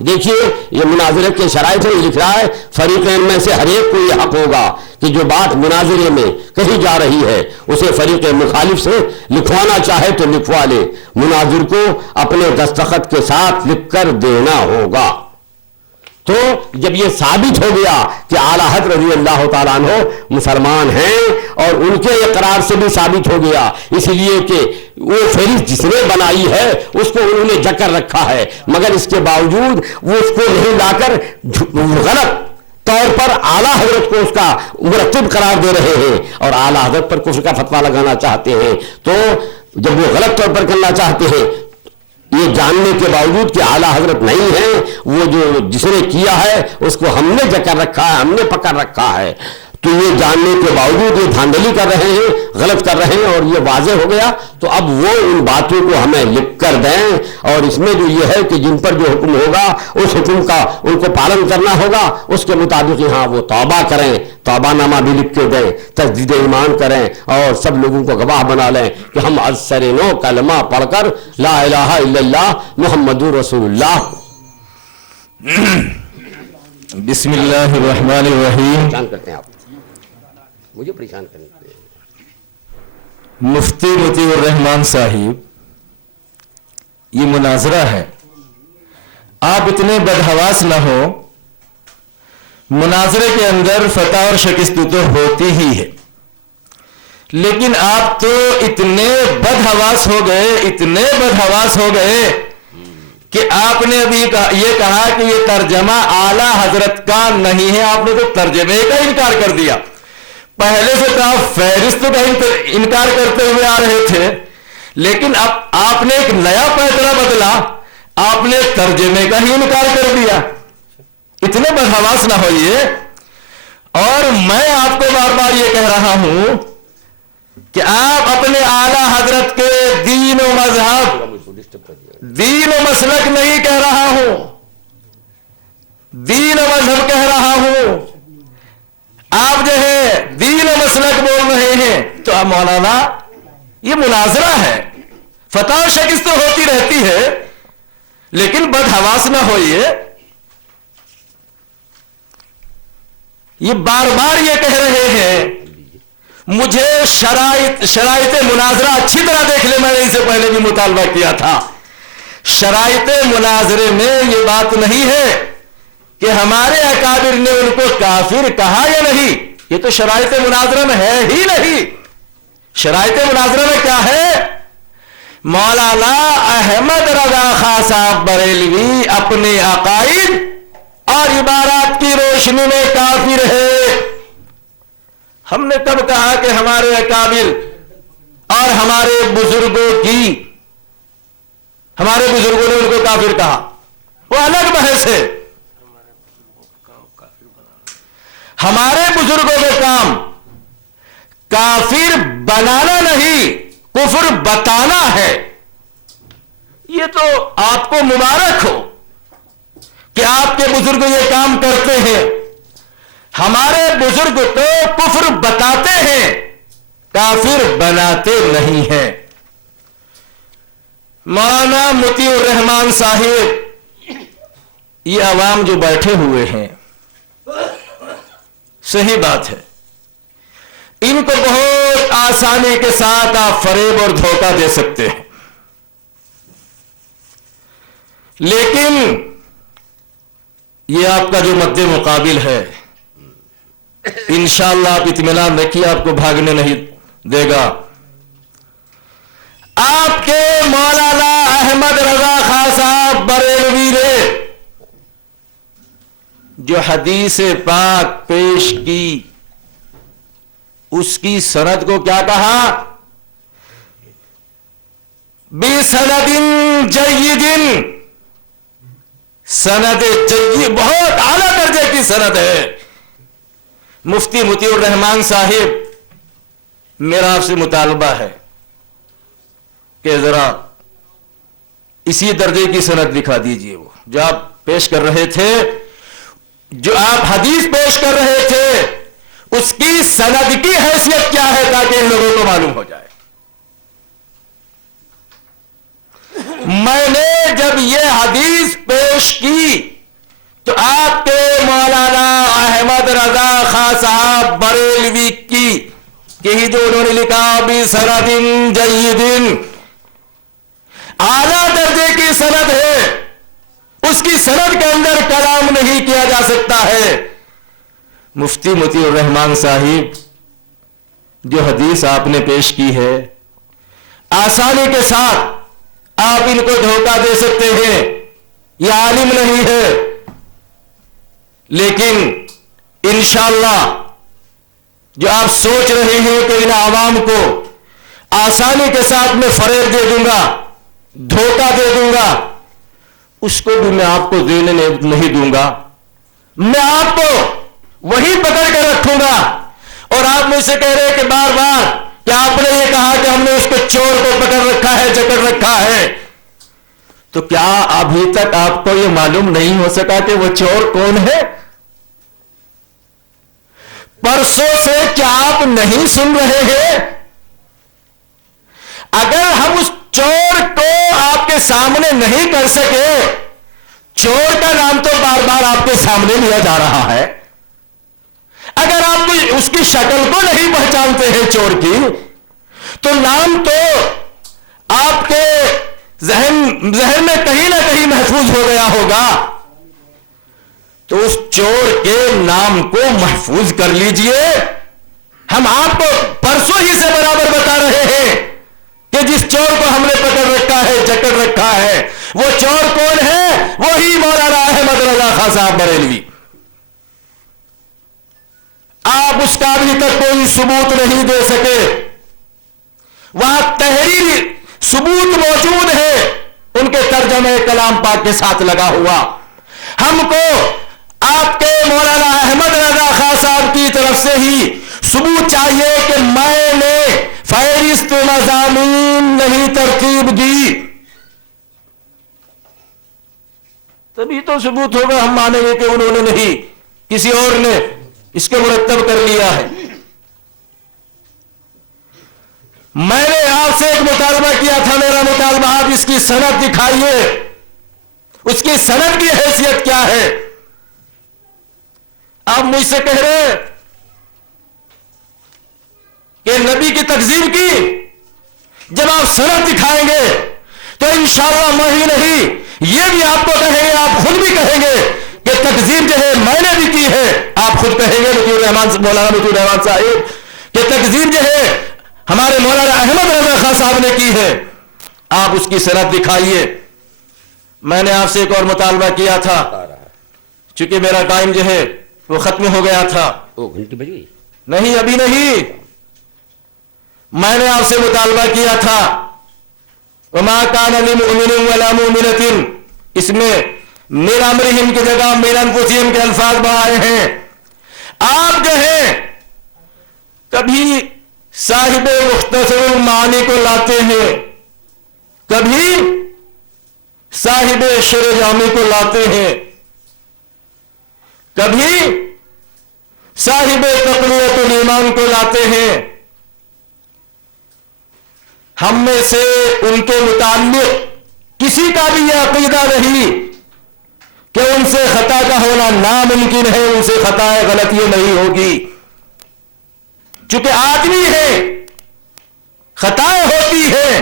دیکھیے یہ مناظرے کے شرائط میں لکھ رہا ہے فریقین میں سے ہر ایک کو یہ حق ہوگا کہ جو بات مناظرے میں کہی جا رہی ہے اسے فریق مخالف سے لکھوانا چاہے تو لکھوا لے، مناظر کو اپنے دستخط کے ساتھ لکھ کر دینا ہوگا۔ تو جب یہ ثابت ہو گیا کہ اعلیٰ حضرت رضی اللہ تعالیٰ عنہ مسلمان ہیں اور ان کے اقرار سے بھی ثابت ہو گیا، اس لیے کہ وہ فہرست جس نے بنائی ہے اس کو انہوں نے جکر رکھا ہے، مگر اس کے باوجود وہ اس کو نہیں لا کر غلط طور پر اعلیٰ حضرت کو اس کا مرتب قرار دے رہے ہیں اور اعلیٰ حضرت پر کفر کا فتویٰ لگانا چاہتے ہیں۔ تو جب وہ غلط طور پر کرنا چاہتے ہیں، یہ جاننے کے باوجود کہ اعلیٰ حضرت نہیں ہیں، وہ جو جس نے کیا ہے اس کو ہم نے جکر رکھا ہے، ہم نے پکڑ رکھا ہے، تو یہ جاننے کے باوجود یہ دھاندلی کر رہے ہیں، غلط کر رہے ہیں اور یہ واضح ہو گیا، تو اب وہ ان باتوں کو ہمیں لکھ کر دیں، اور اس میں جو یہ ہے کہ جن پر جو حکم ہوگا اس حکم کا ان کو پالن کرنا ہوگا، اس کے مطابق یہاں وہ توبہ کریں، توبہ نامہ بھی لکھ کے دیں، تجدید ایمان کریں اور سب لوگوں کو گواہ بنا لیں کہ ہم از سر نو کلمہ پڑھ کر لا الہ الا اللہ محمد رسول اللہ۔ بسم اللہ الرحمن الرحیم۔ پریشان کرتے ہیں آپ، مجھے پریشان کرنے کے لیے۔ مفتی مطیع الرحمان صاحب، یہ مناظرہ ہے، آپ اتنے بدحواس نہ ہو، مناظرے کے اندر فتح اور شکست تو ہوتی ہی ہے، لیکن آپ تو اتنے بدحواس ہو گئے، اتنے بدحواس ہو گئے کہ آپ نے ابھی یہ کہا کہ یہ ترجمہ اعلیٰ حضرت کا نہیں ہے، آپ نے تو ترجمے کا انکار کر دیا۔ پہلے سے تو آپ فہرست کا انکار کرتے ہوئے آ رہے تھے، لیکن اب آپ نے ایک نیا پیترا بدلا، آپ نے ترجمے کا ہی انکار کر دیا۔ اتنے بدحواس نہ ہوئیے، اور میں آپ کو بار بار یہ کہہ رہا ہوں کہ آپ اپنے اعلیٰ حضرت کے دین و مذہب، دین و مسلک نہیں کہہ رہا ہوں، دین و مذہب کہہ رہا ہوں، آپ جو ہے دین و مسلک بول رہے ہیں، تو اب مولانا یہ مناظرہ ہے، فتح و شکست تو ہوتی رہتی ہے، لیکن بدحواس نہ ہوئیے۔ یہ بار بار یہ کہہ رہے ہیں، مجھے شرائط مناظرہ اچھی طرح دیکھ لے، میں نے ان سے پہلے بھی مطالبہ کیا تھا، شرائط مناظرے میں یہ بات نہیں ہے کہ ہمارے اکابر نے ان کو کافر کہا یا نہیں، یہ تو شرائط مناظرہ میں ہے ہی نہیں۔ شرائط مناظرہ میں کیا ہے؟ مولانا احمد رضا خان صاحب بریلوی اپنے عقائد اور عبارات کی روشنی میں کافر ہے۔ ہم نے کب کہا کہ ہمارے اکابر اور ہمارے بزرگوں نے ان کو کافر کہا، وہ الگ بحث ہے۔ ہمارے بزرگوں کا کام کافر بنانا نہیں، کفر بتانا ہے۔ یہ تو آپ کو مبارک ہو کہ آپ کے بزرگ یہ کام کرتے ہیں، ہمارے بزرگ تو کفر بتاتے ہیں، کافر بناتے نہیں ہیں۔ مولانا مطیع الرحمان صاحب، یہ عوام جو بیٹھے ہوئے ہیں، صحیح بات ہے، ان کو بہت آسانی کے ساتھ آپ فریب اور دھوکہ دے سکتے ہیں، لیکن یہ آپ کا جو مد مقابل ہے، انشاءاللہ آپ اطمینان رکھیے، آپ کو بھاگنے نہیں دے گا۔ آپ کے مولانا احمد رضا خان صاحب بریلوی نے جو حدیث پاک پیش کی، اس کی سند کو کیا کہا؟ بِسَنَدٍ جَيِّدٍ، سند جید، بہت اعلیٰ درجے کی سند ہے۔ مفتی مطیع الرحمان صاحب، میرا آپ سے مطالبہ ہے کہ ذرا اسی درجے کی سند دکھا دیجئے، وہ جو آپ پیش کر رہے تھے، جو آپ حدیث پیش کر رہے تھے، اس کی سند کی حیثیت کیا ہے، تاکہ ان لوگوں کو معلوم ہو جائے۔ میں نے جب یہ حدیث پیش کی یہی جو انہوں نے لکھا بھی سند جید، اعلیٰ درجے کی سند ہے، اس کی سند کے اندر کلام نہیں کیا جا سکتا ہے۔ مفتی مطیع الرحمان صاحب جو حدیث آپ نے پیش کی ہے، آسانی کے ساتھ آپ ان کو دھوکہ دے سکتے ہیں، یہ عالم نہیں ہے، لیکن انشاءاللہ جو آپ سوچ رہے ہیں کہ ان عوام کو آسانی کے ساتھ میں فریب دے دوں گا، دھوکہ دے دوں گا، اس کو بھی میں آپ کو دینے نہیں دوں گا، میں آپ کو وہی پکڑ کر رکھوں گا۔ اور آپ مجھ سے کہہ رہے کہ بار بار کہ آپ نے یہ کہا کہ ہم نے اس کو چور کو پکڑ رکھا ہے، جکڑ رکھا ہے، تو کیا ابھی تک آپ کو یہ معلوم نہیں ہو سکا کہ وہ چور کون ہے؟ پرسوں سے کیا آپ نہیں سن رہے ہیں؟ اگر ہم اس چور کو آپ کے سامنے نہیں کر سکے، چور کا نام تو بار بار آپ کے سامنے لیا جا رہا ہے، اگر آپ اس کی شکل کو نہیں پہچانتے ہیں چور کی، تو نام تو آپ کے ذہن میں کہیں نہ کہیں محفوظ ہو گیا ہوگا، تو اس چور کے نام کو محفوظ کر لیجئے۔ ہم آپ کو پرسوں ہی سے برابر بتا رہے ہیں کہ جس چور کو ہم نے پکڑ رکھا ہے، جکڑ رکھا ہے، وہ چور کون ہے؟ وہی مولانا احمد رضا خان صاحب بریلوی۔ آپ اس کا ابھی تک کوئی ثبوت نہیں دے سکے، وہاں تحریری ثبوت موجود ہے ان کے ترجمہ کلام پاک کے ساتھ لگا ہوا۔ ہم کو آپ کے مولانا احمد رضا خان صاحب کی طرف سے ہی ثبوت چاہیے کہ میں نے فہرست مضامین نہیں ترتیب دی، تبھی تو ثبوت ہوگا، ہم مانیں گے کہ انہوں نے نہیں، کسی اور نے اس کو مرتب کر لیا ہے۔ میں نے آپ سے ایک مطالبہ کیا تھا، میرا مطالبہ آپ اس کی سند دکھائیے، اس کی سند کی حیثیت کیا ہے؟ آپ مجھ سے کہہ رہے کہ نبی کی تکذیب کی، جب آپ سند دکھائیں گے تو انشاءاللہ میں ہی نہیں، یہ بھی آپ کو کہیں گے، آپ خود بھی کہیں گے کہ تکذیب جو ہے میں نے بھی کی ہے۔ آپ خود کہیں گے مولانا مطیع الرحمان صاحب کہ تکذیب جو ہے ہمارے مولانا احمد رضا خان صاحب نے کی ہے، آپ اس کی سند دکھائیے۔ میں نے آپ سے ایک اور مطالبہ کیا تھا، چونکہ میرا ٹائم جو ہے وہ ختم ہو گیا تھا۔ گھنٹی بج گئی؟ نہیں، ابھی نہیں۔ میں نے آپ سے مطالبہ کیا تھا وما كان لمؤمن ولا مؤمنة، اس میں من امرہم کی جگہ من انفسہم کے الفاظ بڑھائے ہیں۔ آپ جو ہے کبھی صاحب مختصر المعانی کو لاتے ہیں، کبھی صاحب شرح جامی کو لاتے ہیں، کبھی صاحب تقویۃ الایمان کو لاتے ہیں۔ ہم میں سے ان کے متعلق کسی کا بھی یہ عقیدہ نہیں کہ ان سے خطا کا ہونا ناممکن ہے، ان سے خطا غلطی نہیں ہوگی، چونکہ آدمی ہے، خطائیں ہوتی ہیں،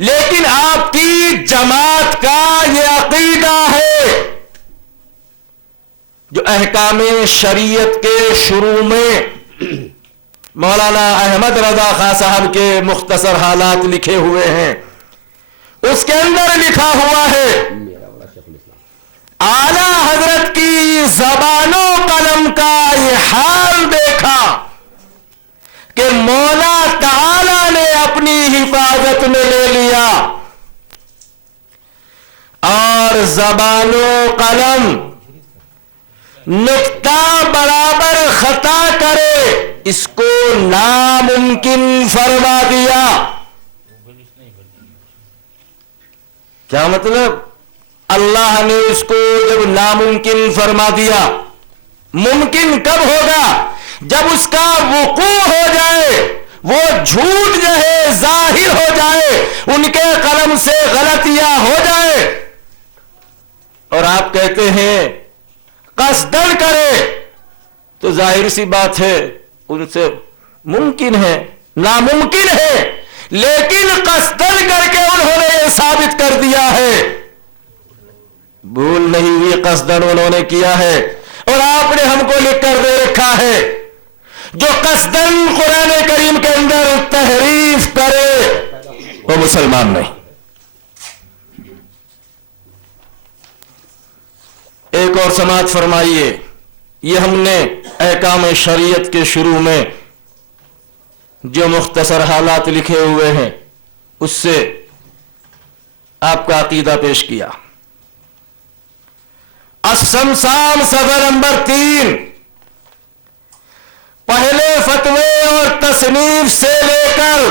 لیکن آپ کی جماعت کا یہ عقیدہ ہے جو احکام شریعت کے شروع میں مولانا احمد رضا خان صاحب کے مختصر حالات لکھے ہوئے ہیں، اس کے اندر لکھا ہوا ہے اعلیٰ حضرت کی زبان و قلم کا یہ حال دیکھا کہ مولا تعالی نے اپنی حفاظت میں لے لیا، اور زبان و قلم نقطہ برابر خطا کرے اس کو ناممکن فرما دیا۔ کیا مطلب؟ اللہ نے اس کو جب ناممکن فرما دیا، ممکن کب ہوگا؟ جب اس کا وقوع ہو جائے، وہ جھوٹ جو ہے ظاہر ہو جائے، ان کے قلم سے غلطیاں ہو جائے، اور آپ کہتے ہیں قصدن کرے، تو ظاہر سی بات ہے ان سے ممکن ہے، ناممکن ہے، لیکن قصدن کر کے انہوں نے یہ ثابت کر دیا ہے، بھول نہیں ہوئی، قصدن انہوں نے کیا ہے، اور آپ نے ہم کو لکھ کر دے رکھا ہے، جو قصدن قرآن کریم کے اندر تحریف کرے وہ مسلمان نہیں۔ ایک اور سماعت فرمائیے، یہ ہم نے احکام شریعت کے شروع میں جو مختصر حالات لکھے ہوئے ہیں اس سے آپ کا عقیدہ پیش کیا۔ الشمسان صفحہ نمبر 3، پہلے فتوے اور تصنیف سے لے کر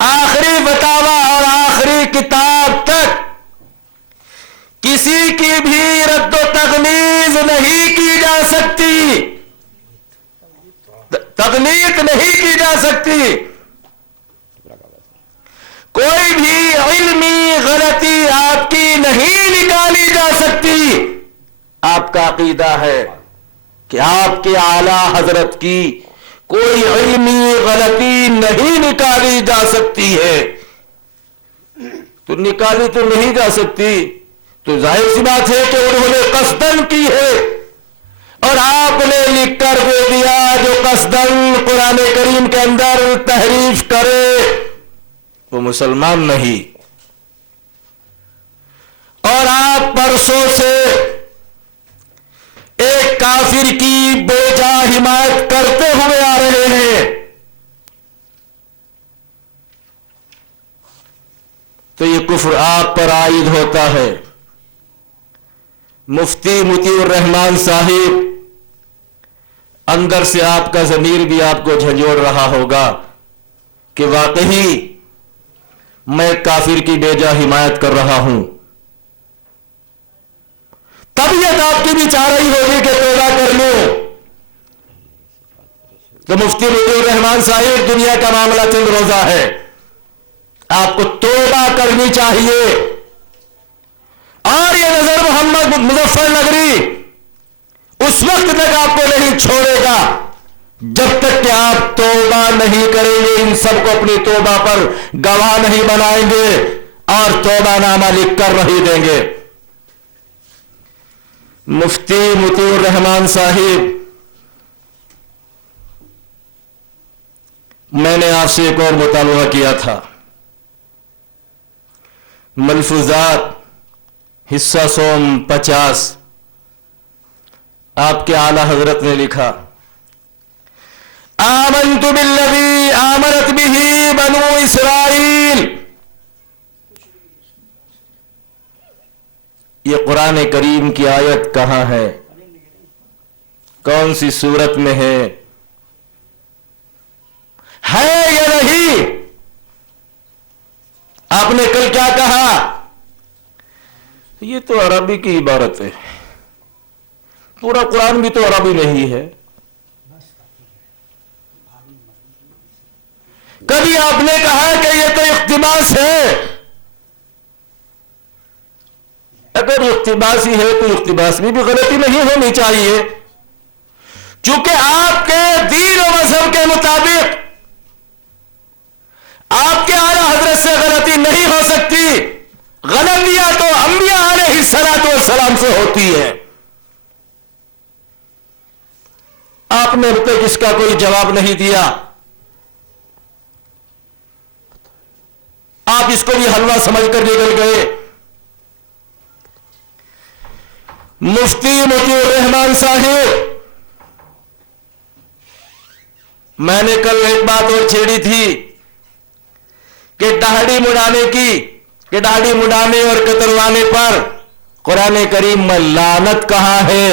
آخری فتاوی اور آخری کتاب تک کسی کی بھی رد و تغلیظ نہیں کی جا سکتی، تغلیظ نہیں کی جا سکتی، کوئی بھی علمی غلطی آپ کی نہیں نکالی جا سکتی۔ آپ کا عقیدہ ہے کہ آپ کے اعلی حضرت کی کوئی علمی غلطی نہیں نکالی جا سکتی ہے، تو نکالی تو نہیں جا سکتی تو ظاہر سی بات ہے کہ انہوں نے قصدن کی ہے، اور آپ نے لکھ کر دے دیا جو قصدن قرآن کریم کے اندر تحریف کرے وہ مسلمان نہیں۔ اور آپ پرسوں سے ایک کافر کی بے جا حمایت کرتے ہوئے آ رہے ہیں، تو یہ کفر آپ پر عائد ہوتا ہے۔ مفتی مطیع الرحمان صاحب اندر سے آپ کا ضمیر بھی آپ کو جھنجھوڑ رہا ہوگا کہ واقعی میں کافر کی بے جا حمایت کر رہا ہوں۔ طبیعت آپ کی بھی چاہ رہی ہوگی کہ توبہ کر لوں، تو مفتی مطیع الرحمان صاحب دنیا کا معاملہ چند روزہ ہے، آپ کو توبہ کرنی چاہیے، اور یہ نظر محمد مظفر نگری اس وقت تک آپ کو نہیں چھوڑے گا جب تک کہ آپ توبہ نہیں کریں گے، ان سب کو اپنی توبہ پر گواہ نہیں بنائیں گے اور توبہ نامہ لکھ کر نہیں دیں گے۔ مفتی مطیع الرحمان صاحب، میں نے آپ سے ایک اور مطالبہ کیا تھا، ملفوظات حصہ سوم 50 آپ کے اعلی حضرت نے لکھا، آمنت بالذی آمنت بہ بنو اسرائیل، یہ قرآن کریم کی آیت کہاں ہے، کون سی سورت میں ہے یا نہیں؟ آپ نے کل کیا کہا؟ یہ تو عربی کی عبارت ہے، پورا قرآن بھی تو عربی نہیں ہے۔ کبھی آپ نے کہا کہ یہ تو اقتباس ہے، اگر اقتباس ہی ہے تو اقتباس میں بھی غلطی نہیں ہونی چاہیے، چونکہ آپ کے دین و مذہب کے مطابق آپ کے اعلی حضرت سے غلطی نہیں ہو سکتی، غلطیاں تو انبیاء علیہ الصلوۃ والسلام سے ہوتی ہے۔ آپ نے اب تک اس کا کوئی جواب نہیں دیا، آپ اس کو بھی حلوہ سمجھ کر نکل گئے۔ مفتی مطیع الرحمان صاحب، میں نے کل ایک بات اور چھیڑی تھی کہ داڑھی مڈانے اور کتروانے پر قرآن کریم میں لعنت کہاں ہے؟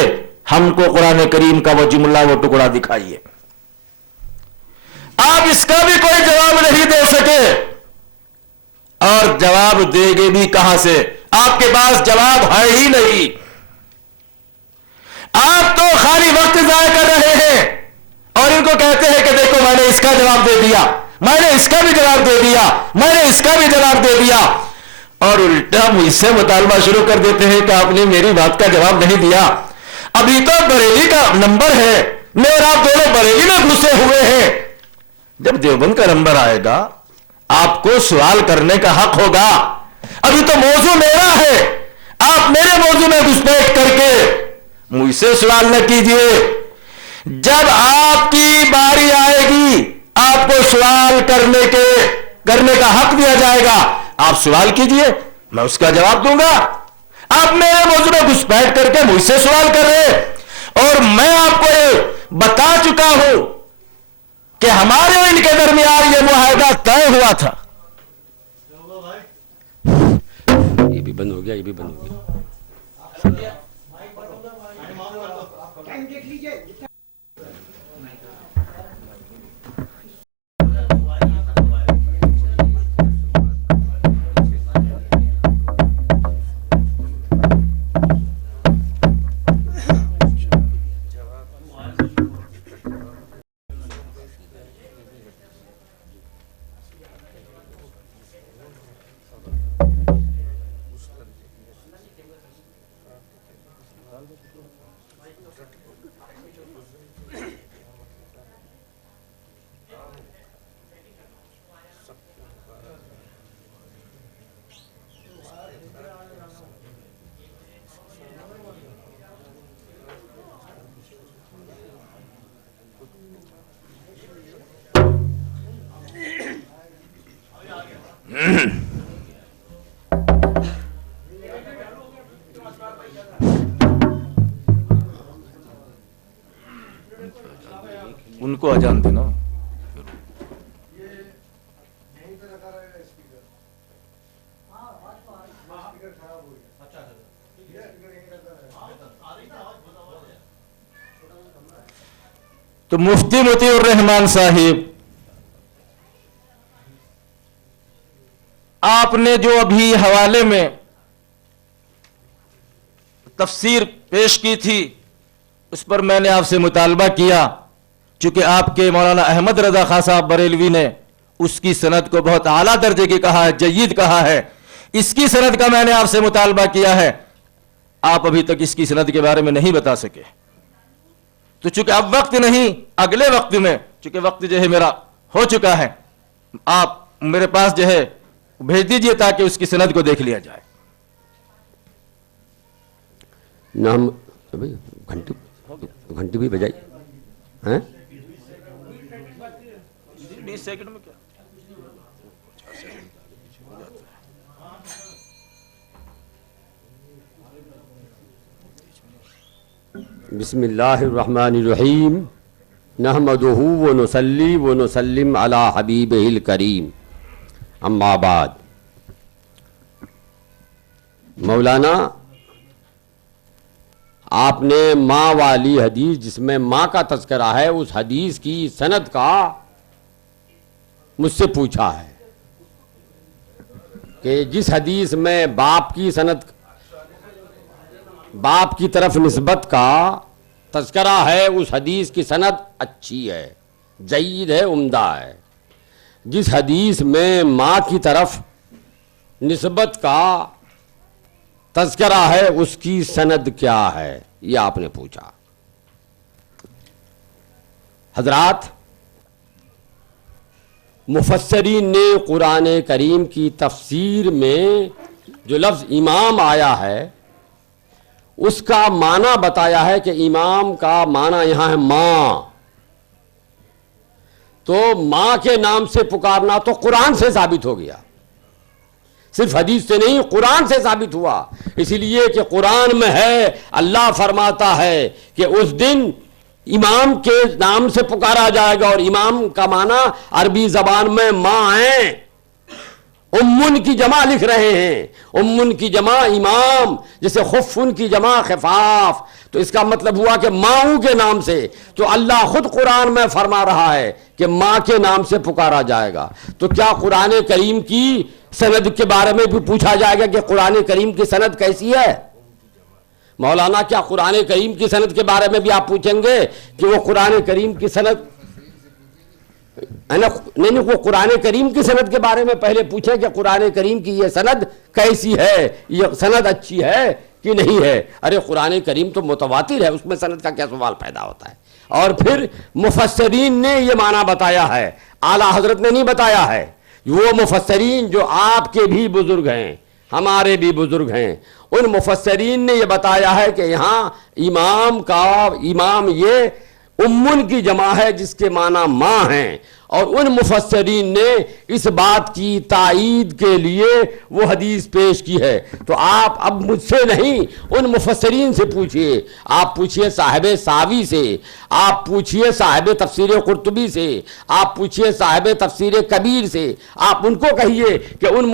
ہم کو قرآن کریم کا وہ جملہ، وہ ٹکڑا دکھائیے۔ آپ اس کا بھی کوئی جواب نہیں دے سکے، اور جواب دے گے بھی کہاں سے؟ آپ کے پاس جواب ہے ہی نہیں، آپ تو خالی وقت ضائع کر رہے ہیں اور ان کو کہتے ہیں کہ دیکھو میں نے اس کا جواب دے دیا، میں نے اس کا بھی جواب دے دیا، میں نے اس کا بھی جواب دے دیا، اور الٹا مجھ سے مطالبہ شروع کر دیتے ہیں کہ آپ نے میری بات کا جواب نہیں دیا۔ ابھی تو بریلی کا نمبر ہے، میں اور آپ دونوں بریلی میں گھسے ہوئے ہیں. جب دیوبند کا نمبر آئے گا آپ کو سوال کرنے کا حق ہوگا. ابھی تو موضوع میرا ہے, آپ میرے موضوع میں گھسپیٹ کر کے مجھ سے سوال نہ کیجئے. جب آپ کی باری آئے گی آپ کو سوال کرنے کا حق دیا جائے گا, آپ سوال کیجئے, میں اس کا جواب دوں گا. آپ میرے موضوع میں گھسپیٹ کر کے مجھ سے سوال کر رہے, اور میں آپ کو یہ بتا چکا ہوں کہ ہمارے اور ان کے درمیان یہ معاہدہ طے ہوا تھا. یہ بھی بند ہو گیا, یہ بھی بند ہو گیا. ان کو اجان دینا. تو مفتی مطیع الرحمان صاحب, آپ نے جو ابھی حوالے میں تفسیر پیش کی تھی اس پر میں نے آپ سے مطالبہ کیا, چونکہ آپ کے مولانا احمد رضا خان صاحب بریلوی نے اس کی سند کو بہت اعلیٰ درجے کی کہا ہے, جید کہا ہے. اس کی سند کا میں نے آپ سے مطالبہ کیا ہے, آپ ابھی تک اس کی سند کے بارے میں نہیں بتا سکے. تو چونکہ اب وقت نہیں, اگلے وقت میں, چونکہ وقت جو ہے میرا ہو چکا ہے, آپ میرے پاس جو ہے بھیج دیجئے تاکہ اس کی سند کو دیکھ لیا جائے. نام گھنٹی بھی بجائی ہیں. 20 سیکنڈ میں کیا بسم اللہ الرحمن الرحیم نحمدہ ونصلی ونسلم علی حبیبہ الکریم اما بعد. مولانا آپ نے ماں والی حدیث جس میں ماں کا تذکرہ ہے اس حدیث کی سند کا مجھ سے پوچھا ہے کہ جس حدیث میں باپ کی سند باپ کی طرف نسبت کا تذکرہ ہے اس حدیث کی سند اچھی ہے, جید ہے, عمدہ ہے. جس حدیث میں ماں کی طرف نسبت کا تذکرہ ہے اس کی سند کیا ہے, یہ آپ نے پوچھا. حضرات, مفسرین نے قرآن کریم کی تفسیر میں جو لفظ امام آیا ہے اس کا معنی بتایا ہے کہ امام کا معنی یہاں ہے ماں. تو ماں کے نام سے پکارنا تو قرآن سے ثابت ہو گیا, صرف حدیث سے نہیں قرآن سے ثابت ہوا. اسی لیے کہ قرآن میں ہے, اللہ فرماتا ہے کہ اس دن امام کے نام سے پکارا جائے گا, اور امام کا معنی عربی زبان میں ماں ہیں. امن کی جمع لکھ رہے ہیں, امن کی جمع امام, جیسے خفن کی جمع خفاف. تو اس کا مطلب ہوا کہ ماؤں کے نام سے. تو اللہ خود قرآن میں فرما رہا ہے کہ ماں کے نام سے پکارا جائے گا. تو کیا قرآن کریم کی سند کے بارے میں بھی پوچھا جائے گا کہ قرآن کریم کی سند کیسی ہے؟ مولانا کیا قرآن کریم کی سند کے بارے میں بھی آپ پوچھیں گے کہ وہ قرآن کریم کی سند نہیں, وہ قرآن کریم کی سند کے بارے میں پہلے پوچھیں کہ قرآن کریم کی یہ سند کیسی ہے, یہ سند اچھی ہے کہ نہیں ہے. ارے قرآن کریم تو متواتر ہے, اس میں سند کا کیا سوال پیدا ہوتا ہے؟ اور پھر مفسرین نے یہ معنی بتایا ہے، اعلیٰ حضرت نے نہیں بتایا ہے، وہ مفسرین جو آپ کے بھی بزرگ ہیں، ہمارے بھی بزرگ ہیں، ان مفسرین نے یہ بتایا ہے کہ یہاں امام یہ امن کی جمع ہے جس کے معنی ماں ہیں، اور ان مفسرین نے اس بات کی تائید کے لیے وہ حدیث پیش کی ہے۔ تو آپ اب مجھ سے نہیں، ان مفسرین سے پوچھئے، آپ پوچھئے صاحب ساوی سے، آپ پوچھئے صاحب تفسیر قرطبی سے، آپ پوچھئے صاحب تفسیر کبیر سے، آپ ان کو کہیے کہ ان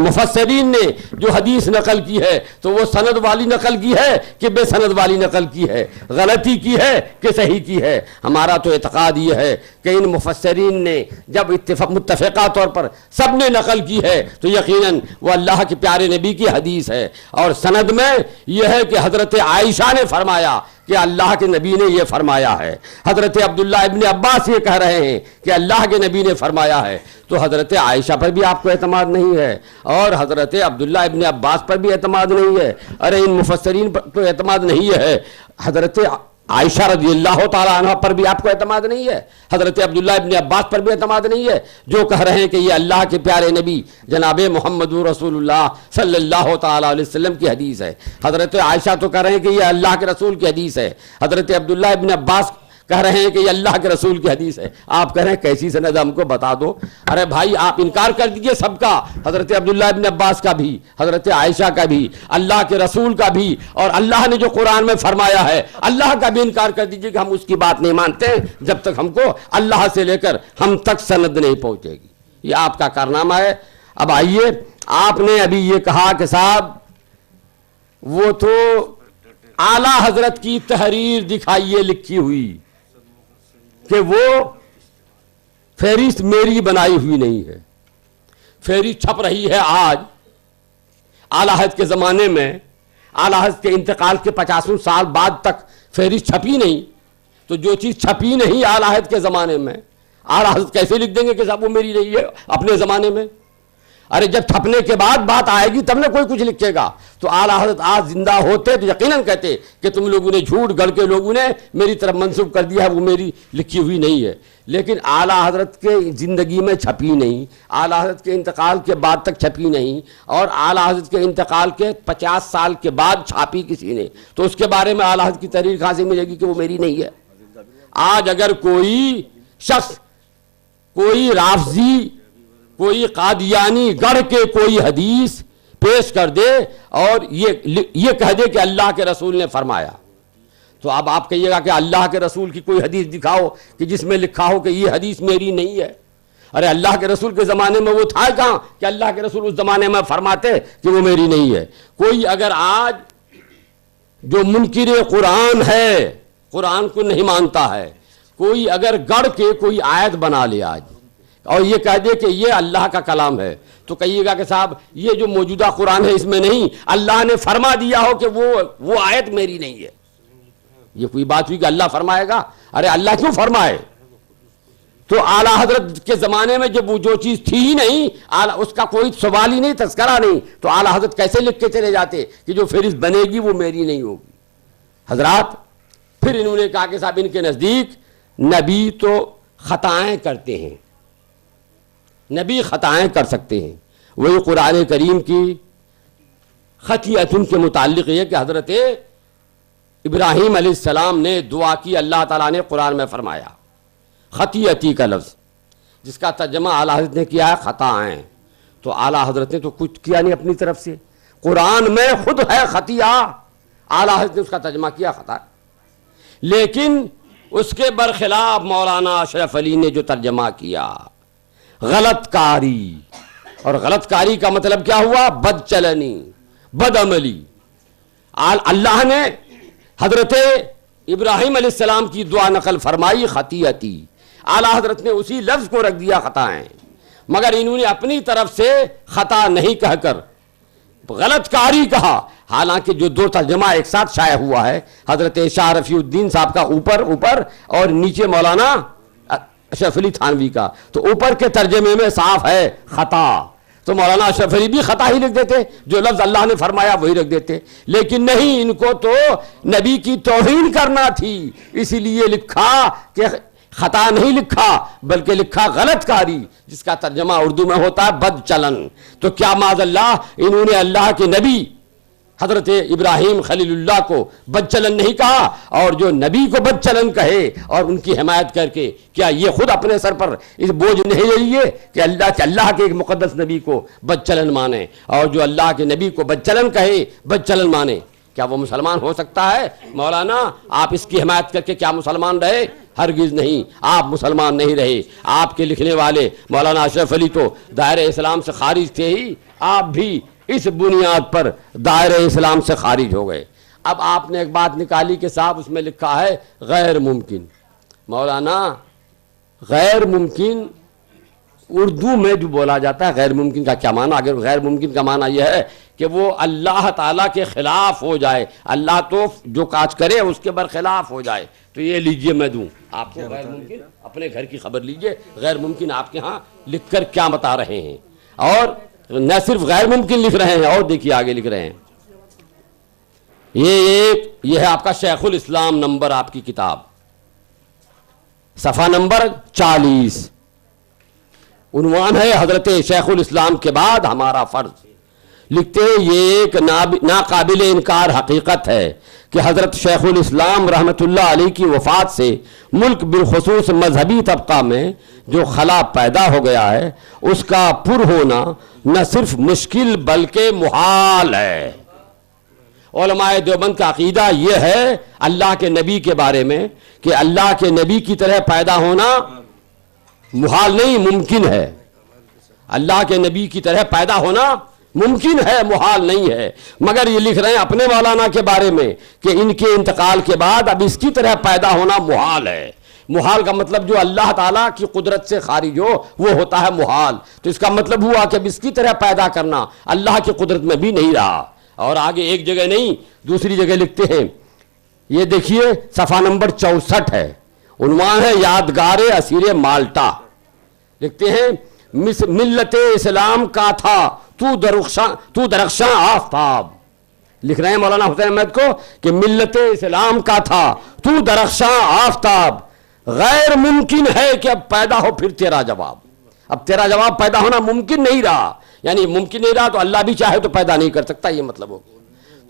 مفسرین نے جو حدیث نقل کی ہے تو وہ سند والی نقل کی ہے کہ بے سند والی نقل کی ہے، غلطی کی ہے کہ صحیح کی ہے۔ ہمارا تو اعتقاد یہ ہے کہ ان مفسرین نے جب متفقہ طور پر سب نے نقل کی ہے تو یقیناً وہ اللہ کے پیارے نبی کی حدیث ہے، اور سند میں یہ ہے کہ حضرت عائشہ نے فرمایا کہ اللہ کے نبی نے یہ فرمایا ہے، حضرت عبداللہ ابن عباس یہ کہہ رہے ہیں کہ اللہ کے نبی نے فرمایا ہے، تو حضرت عائشہ پر بھی آپ کو اعتماد نہیں ہے اور حضرت عبداللہ ابن عباس پر بھی اعتماد نہیں ہے۔ ارے ان مفسرین پر تو اعتماد نہیں ہے، حضرت عائشہ رضی اللہ تعالیٰ عنہ پر بھی آپ کو اعتماد نہیں ہے، حضرت عبداللہ ابن عباس پر بھی اعتماد نہیں ہے، جو کہہ رہے ہیں کہ یہ اللہ کے پیارے نبی جناب محمد رسول اللہ صلی اللہ تعالیٰ علیہ وسلم کی حدیث ہے۔ حضرت عائشہ تو کہہ رہے ہیں کہ یہ اللہ کے رسول کی حدیث ہے، حضرت عبداللہ ابن عباس کہہ رہے ہیں کہ یہ اللہ کے رسول کی حدیث ہے۔ آپ کہہ رہے ہیں کیسی سند ہم کو بتا دو۔ ارے بھائی آپ انکار کر دیجئے سب کا، حضرت عبداللہ ابن عباس کا بھی، حضرت عائشہ کا بھی، اللہ کے رسول کا بھی، اور اللہ نے جو قرآن میں فرمایا ہے اللہ کا بھی انکار کر دیجئے کہ ہم اس کی بات نہیں مانتے جب تک ہم کو اللہ سے لے کر ہم تک سند نہیں پہنچے گی۔ یہ آپ کا کارنامہ ہے۔ اب آئیے، آپ نے ابھی یہ کہا کہ صاحب وہ تو اعلیٰ حضرت کی تحریر دکھائیے لکھی ہوئی کہ وہ فہرست میری بنائی ہوئی نہیں ہے، فہرست چھپ رہی ہے آج اعلیٰ حضرت کے زمانے میں، اعلیٰ حضرت کے انتقال کے 50 سال بعد تک فہرست چھپی نہیں، تو جو چیز چھپی نہیں اعلیٰ حضرت کے زمانے میں اعلیٰ حضرت کیسے لکھ دیں گے کہ صاحب وہ میری نہیں ہے اپنے زمانے میں؟ ارے جب چھپنے کے بعد بات آئے گی تب نہ کوئی کچھ لکھے گا۔ تو اعلیٰ حضرت آج زندہ ہوتے تو یقیناً کہتے کہ تم لوگوں نے جھوٹ گڑھ کے لوگوں نے میری طرف منسوب کر دیا ہے، وہ میری لکھی ہوئی نہیں ہے۔ لیکن اعلیٰ حضرت کے زندگی میں چھپی نہیں، اعلیٰ حضرت کے انتقال کے بعد تک چھپی نہیں، اور اعلیٰ حضرت کے انتقال کے 50 سال کے بعد چھاپی کسی نے، تو اس کے بارے میں اعلیٰ حضرت کی تحریر کہاں سے ملے گی کہ وہ میری نہیں ہے؟ آج اگر کوئی شخص، کوئی رافضی، کوئی قادیانی گڑھ کے کوئی حدیث پیش کر دے اور یہ کہہ دے کہ اللہ کے رسول نے فرمایا، تو اب آپ کہیے گا کہ اللہ کے رسول کی کوئی حدیث دکھاؤ کہ جس میں لکھا ہو کہ یہ حدیث میری نہیں ہے۔ ارے اللہ کے رسول کے زمانے میں وہ تھا کہاں کہ اللہ کے رسول اس زمانے میں فرماتے کہ وہ میری نہیں ہے؟ کوئی اگر آج جو منکر قرآن ہے، قرآن کو نہیں مانتا ہے، کوئی اگر گڑھ کے کوئی آیت بنا لے آج اور یہ کہہ دے کہ یہ اللہ کا کلام ہے، تو کہیے گا کہ صاحب یہ جو موجودہ قرآن ہے اس میں نہیں، اللہ نے فرما دیا ہو کہ وہ آیت میری نہیں ہے۔ یہ کوئی بات ہوئی کہ اللہ فرمائے گا؟ ارے اللہ کیوں فرمائے؟ تو اعلیٰ حضرت کے زمانے میں جب وہ جو چیز تھی ہی نہیں، اس کا کوئی سوال ہی نہیں، تذکرہ نہیں، تو اعلیٰ حضرت کیسے لکھ کے چلے جاتے کہ جو فہرست بنے گی وہ میری نہیں ہوگی؟ حضرات پھر انہوں نے کہا کہ صاحب ان کے نزدیک نبی تو خطائیں کرتے ہیں، نبی خطائیں کر سکتے ہیں۔ وہی قرآن کریم کی خطیت ان کے متعلق یہ کہ حضرت ابراہیم علیہ السلام نے دعا کی، اللہ تعالیٰ نے قرآن میں فرمایا خطیتی کا لفظ، جس کا ترجمہ اعلیٰ حضرت نے کیا ہے خطائیں، تو اعلیٰ حضرت نے تو کچھ کیا نہیں اپنی طرف سے، قرآن میں خود ہے خطیہ، اعلیٰ حضرت نے اس کا ترجمہ کیا خطا، لیکن اس کے برخلاف مولانا اشرف علی نے جو ترجمہ کیا غلط کاری، اور غلط کاری کا مطلب کیا ہوا؟ بد چلنی، بد عملی۔ اللہ نے حضرت ابراہیم علیہ السلام کی دعا نقل فرمائی خطیتی، اعلیٰ حضرت نے اسی لفظ کو رکھ دیا خطائیں، مگر انہوں نے اپنی طرف سے خطا نہیں کہہ کر غلط کاری کہا، حالانکہ جو دو ترجمہ ایک ساتھ شائع ہوا ہے حضرت شاہ رفیع الدین صاحب کا اوپر اور نیچے مولانا اشرف علی تھانوی کا، تو اوپر کے ترجمے میں صاف ہے خطا، تو مولانا اشرف علی بھی خطا ہی لکھ دیتے، جو لفظ اللہ نے فرمایا وہی رکھ دیتے، لیکن نہیں، ان کو تو نبی کی توہین کرنا تھی، اسی لیے لکھا کہ خطا نہیں لکھا بلکہ لکھا غلط کاری، جس کا ترجمہ اردو میں ہوتا ہے بد چلن۔ تو کیا معاذ اللہ انہوں نے اللہ کے نبی حضرت ابراہیم خلیل اللہ کو بد چلن نہیں کہا، اور جو نبی کو بد چلن کہے اور ان کی حمایت کر کے، کیا یہ خود اپنے سر پر اس بوجھ نہیں لے لیے کہ اللہ کے ایک مقدس نبی کو بد چلن مانے، اور جو اللہ کے نبی کو بد چلن کہے، بد چلن مانے، کیا وہ مسلمان ہو سکتا ہے؟ مولانا آپ اس کی حمایت کر کے کیا مسلمان رہے؟ ہرگز نہیں، آپ مسلمان نہیں رہے۔ آپ کے لکھنے والے مولانا اشرف علی تو دائرہ اسلام سے خارج تھے ہی، آپ بھی اس بنیاد پر دائرہ اسلام سے خارج ہو گئے۔ اب آپ نے ایک بات نکالی کہ صاحب اس میں لکھا ہے غیر ممکن۔ مولانا غیر ممکن اردو میں جو بولا جاتا ہے، غیر ممکن کا کیا معنی؟ اگر غیر ممکن کا معنی یہ ہے کہ وہ اللہ تعالیٰ کے خلاف ہو جائے، اللہ تو جو کاج کرے اس کے برخلاف ہو جائے، تو یہ لیجئے میں دوں آپ کو غیر ممکن، اپنے گھر کی خبر لیجئے غیر ممکن آپ کے ہاں لکھ کر کیا بتا رہے ہیں، اور نہ صرف غیر ممکن لکھ رہے ہیں، اور دیکھیے آگے لکھ رہے ہیں، یہ ہے آپ کا شیخ الاسلام نمبر، آپ کی کتاب صفحہ نمبر 40، عنوان ہے حضرت شیخ الاسلام کے بعد ہمارا فرض۔ لکھتے ہیں یہ ایک ناقابل انکار حقیقت ہے کہ حضرت شیخ الاسلام رحمۃ اللہ علیہ کی وفات سے ملک بالخصوص مذہبی طبقہ میں جو خلا پیدا ہو گیا ہے، اس کا پر ہونا نہ صرف مشکل بلکہ محال ہے۔ علماء دیوبند کا عقیدہ یہ ہے اللہ کے نبی کے بارے میں کہ اللہ کے نبی کی طرح پیدا ہونا محال نہیں، ممکن ہے۔ اللہ کے نبی کی طرح پیدا ہونا ممکن ہے، محال نہیں ہے۔ مگر یہ لکھ رہے ہیں اپنے مولانا کے بارے میں کہ ان کے انتقال کے بعد اب اس کی طرح پیدا ہونا محال ہے۔ محال کا مطلب جو اللہ تعالیٰ کی قدرت سے خارج ہو وہ ہوتا ہے محال، تو اس کا مطلب ہوا کہ اب اس کی طرح پیدا کرنا اللہ کی قدرت میں بھی نہیں رہا۔ اور آگے ایک جگہ نہیں دوسری جگہ لکھتے ہیں، یہ دیکھیے صفحہ نمبر 64 ہے، عنوان ہے یادگار اسیر مالٹا۔ لکھتے ہیں ملت اسلام کا تھا تو درخشاں آفتاب۔ لکھ رہے ہیں مولانا حسین احمد کو کہ ملت اسلام کا تھا تو درخشاں آفتاب، غیر ممکن ہے کہ اب پیدا ہو پھر تیرا جواب۔ اب تیرا جواب پیدا ہونا ممکن نہیں رہا، یعنی ممکن نہیں رہا تو اللہ بھی چاہے تو پیدا نہیں کر سکتا، یہ مطلب ہوگا۔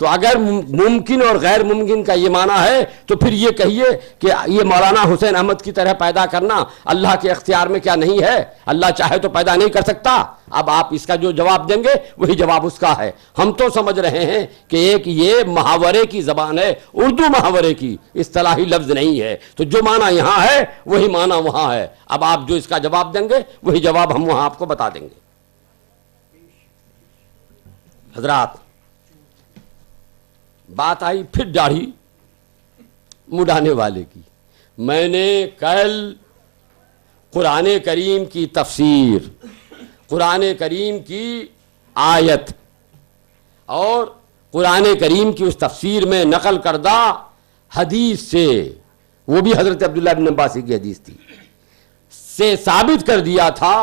تو اگر ممکن اور غیر ممکن کا یہ معنی ہے تو پھر یہ کہیے کہ یہ مولانا حسین احمد کی طرح پیدا کرنا اللہ کے اختیار میں کیا نہیں ہے؟ اللہ چاہے تو پیدا نہیں کر سکتا۔ اب آپ اس کا جو جواب دیں گے وہی جواب اس کا ہے۔ ہم تو سمجھ رہے ہیں کہ ایک یہ محاورے کی زبان ہے، اردو محاورے کی، اصطلاحی لفظ نہیں ہے، تو جو معنی یہاں ہے وہی معنی وہاں ہے۔ اب آپ جو اس کا جواب دیں گے وہی جواب ہم وہاں آپ کو بتا دیں گے۔ حضرات بات آئی پھر داڑھی مڈانے والے کی۔ میں نے کل قرآن کریم کی تفسیر، قرآن کریم کی آیت اور قرآن کریم کی اس تفسیر میں نقل کردہ حدیث سے، وہ بھی حضرت عبداللہ بن عباس کی حدیث تھی، سے ثابت کر دیا تھا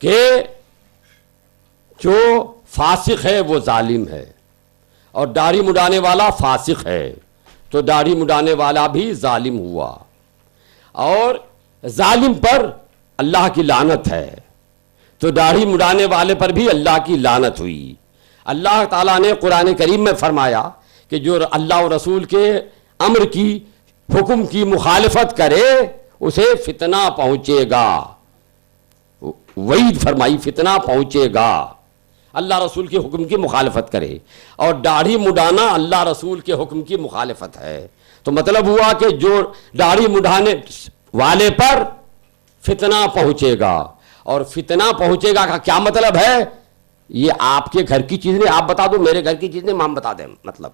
کہ جو فاسق ہے وہ ظالم ہے، اور داڑھی مڈانے والا فاسق ہے تو داڑھی مڈانے والا بھی ظالم ہوا، اور ظالم پر اللہ کی لعنت ہے تو داڑھی مڈانے والے پر بھی اللہ کی لعنت ہوئی۔ اللہ تعالیٰ نے قرآن کریم میں فرمایا کہ جو اللہ و رسول کے امر کی، حکم کی مخالفت کرے اسے فتنہ پہنچے گا، وعید فرمائی فتنہ پہنچے گا۔ اللہ رسول کے حکم کی مخالفت کرے، اور داڑھی مڈانا اللہ رسول کے حکم کی مخالفت ہے، تو مطلب ہوا کہ جو داڑھی مڈانے والے پر فتنہ پہنچے گا، اور فتنہ پہنچے گا کا کیا مطلب ہے؟ یہ آپ کے گھر کی چیز نہیں، آپ بتا دو، میرے گھر کی چیز نہیں، ہم بتا دیں۔ مطلب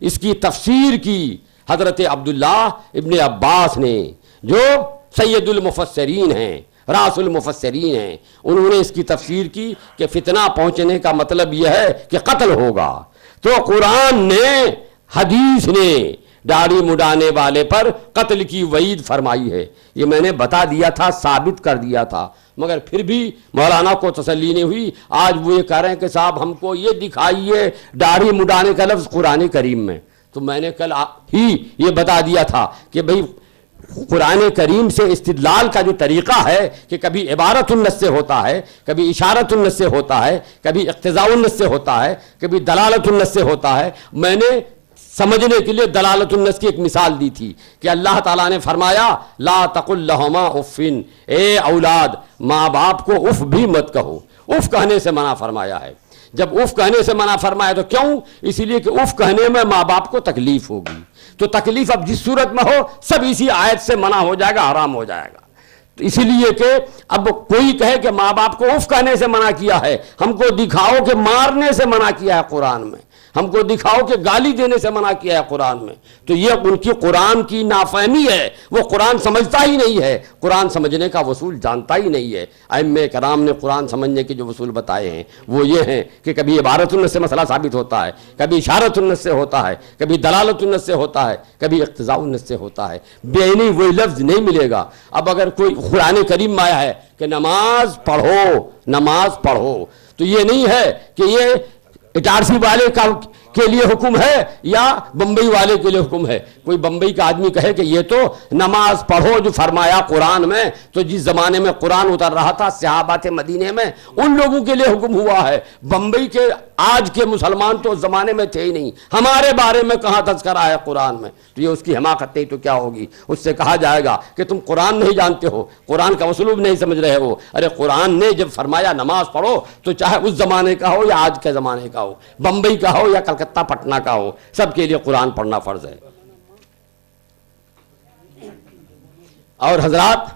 اس کی تفسیر کی حضرت عبداللہ ابن عباس نے، جو سید المفسرین ہیں، راس المفسرین ہیں، انہوں نے اس کی تفسیر کی کہ فتنہ پہنچنے کا مطلب یہ ہے کہ قتل ہوگا۔ تو قرآن نے، حدیث نے داڑھی مڈانے والے پر قتل کی وعید فرمائی ہے، یہ میں نے بتا دیا تھا، ثابت کر دیا تھا۔ مگر پھر بھی مولانا کو تسلی نہیں ہوئی. آج وہ یہ کہہ رہے ہیں کہ صاحب ہم کو یہ دکھائیے داڑھی مڈانے کا لفظ قرآن کریم میں. تو میں نے کل ہی یہ بتا دیا تھا کہ بھئی قرآن کریم سے استدلال کا جو طریقہ ہے کہ کبھی عبارت النص سے ہوتا ہے, کبھی اشارت النص سے ہوتا ہے, کبھی اقتضاء النص سے ہوتا ہے, کبھی دلالت النص سے ہوتا ہے. میں نے سمجھنے کے لیے دلالت النص کی ایک مثال دی تھی کہ اللہ تعالیٰ نے فرمایا لا تقل لہما اف, اے اولاد ماں باپ کو اف بھی مت کہو. اف کہنے سے منع فرمایا ہے. جب اف کہنے سے منع فرمایا تو کیوں؟ اسی لیے کہ اف کہنے میں ماں باپ کو تکلیف ہوگی. تو تکلیف اب جس صورت میں ہو سب اسی آیت سے منع ہو جائے گا, حرام ہو جائے گا. تو اسی لیے کہ اب کوئی کہے کہ ماں باپ کو اف کہنے سے منع کیا ہے, ہم کو دکھاؤ کہ مارنے سے منع کیا ہے قرآن میں, ہم کو دکھاؤ کہ گالی دینے سے منع کیا ہے قرآن میں. تو یہ ان کی قرآن کی نافہمی ہے. وہ قرآن سمجھتا ہی نہیں ہے, قرآن سمجھنے کا وصول جانتا ہی نہیں ہے. ائمہ کرام نے قرآن سمجھنے کے جو وصول بتائے ہیں وہ یہ ہیں کہ کبھی عبارت النص سے مسئلہ ثابت ہوتا ہے, کبھی اشارت النص سے ہوتا ہے, کبھی دلالت النص سے ہوتا ہے, کبھی اقتضاء النص سے ہوتا ہے. بےعینی وہی لفظ نہیں ملے گا. اب اگر کوئی قرآن کریم میں آیا ہے کہ نماز پڑھو, نماز پڑھو, تو یہ نہیں ہے کہ یہ اٹارسی والے کے لیے حکم ہے یا بمبئی والے کے لیے حکم ہے. کوئی بمبئی کا آدمی کہے کہ یہ تو نماز پڑھو جو فرمایا قرآن میں, تو جس زمانے میں قرآن اتر رہا تھا صحابہ تھے مدینے میں, ان لوگوں کے لیے حکم ہوا ہے. بمبئی کے آج کے مسلمان تو اس زمانے میں تھے ہی نہیں, ہمارے بارے میں کہاں تذکرہ ہے قرآن میں. تو یہ اس کی حماقت نہیں تو کیا ہوگی. اس سے کہا جائے گا کہ تم قرآن نہیں جانتے ہو, قرآن کا اسلوب نہیں سمجھ رہے ہو. ارے قرآن نے جب فرمایا نماز پڑھو تو چاہے اس زمانے کا ہو یا آج کے زمانے کا ہو, بمبئی کا ہو یا کلکتہ پٹنہ کا ہو, سب کے لیے قرآن پڑھنا فرض ہے. اور حضرات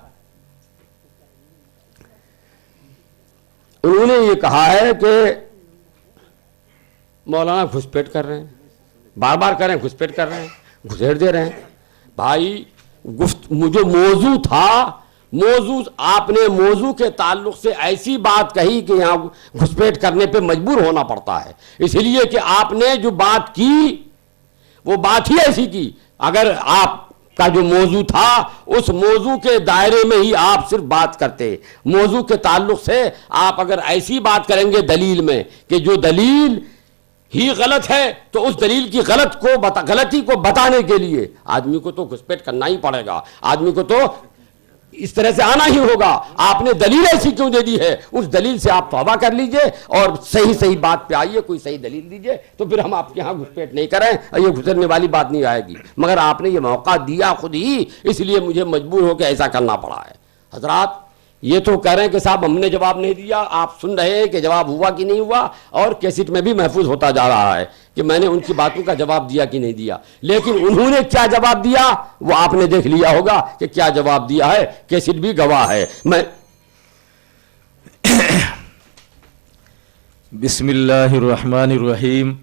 انہوں نے یہ کہا ہے کہ مولانا گھسپیٹ کر رہے ہیں, بار بار کر رہے ہیں, گھسپیٹ کر رہے ہیں, گھسیڑ دے رہے ہیں. بھائی جو موضوع تھا, موضوع آپ نے موضوع کے تعلق سے ایسی بات کہی کہ یہاں گھسپیٹ کرنے پہ مجبور ہونا پڑتا ہے. اس لیے کہ آپ نے جو بات کی وہ بات ہی ایسی کی. اگر آپ کا جو موضوع تھا اس موضوع کے دائرے میں ہی آپ صرف بات کرتے, موضوع کے تعلق سے آپ اگر ایسی بات کریں گے دلیل میں کہ جو دلیل ہی غلط ہے, تو اس دلیل کی غلطی کو بتانے کے لیے آدمی کو تو گھسپیٹ کرنا ہی پڑے گا, آدمی کو تو اس طرح سے آنا ہی ہوگا. آپ نے دلیل ایسی کیوں دے دی ہے, اس دلیل سے آپ توبہ کر لیجئے اور صحیح بات پہ آئیے, کوئی صحیح دلیل دیجئے, تو پھر ہم آپ کے ہاں گھسپیٹ نہیں کریں, یہ گزرنے والی بات نہیں آئے گی. مگر آپ نے یہ موقع دیا خود ہی, اس لیے مجھے مجبور ہو کے ایسا کرنا پڑا ہے. حضرات یہ تو کہہ رہے ہیں کہ صاحب ہم نے جواب نہیں دیا, آپ سن رہے ہیں کہ جواب ہوا کہ نہیں ہوا, اور کیسٹ میں بھی محفوظ ہوتا جا رہا ہے کہ میں نے ان کی باتوں کا جواب دیا کہ نہیں دیا. لیکن انہوں نے کیا جواب دیا وہ آپ نے دیکھ لیا ہوگا کہ کیا جواب دیا ہے, کیسٹ بھی گواہ ہے. میں بسم اللہ الرحمن الرحیم.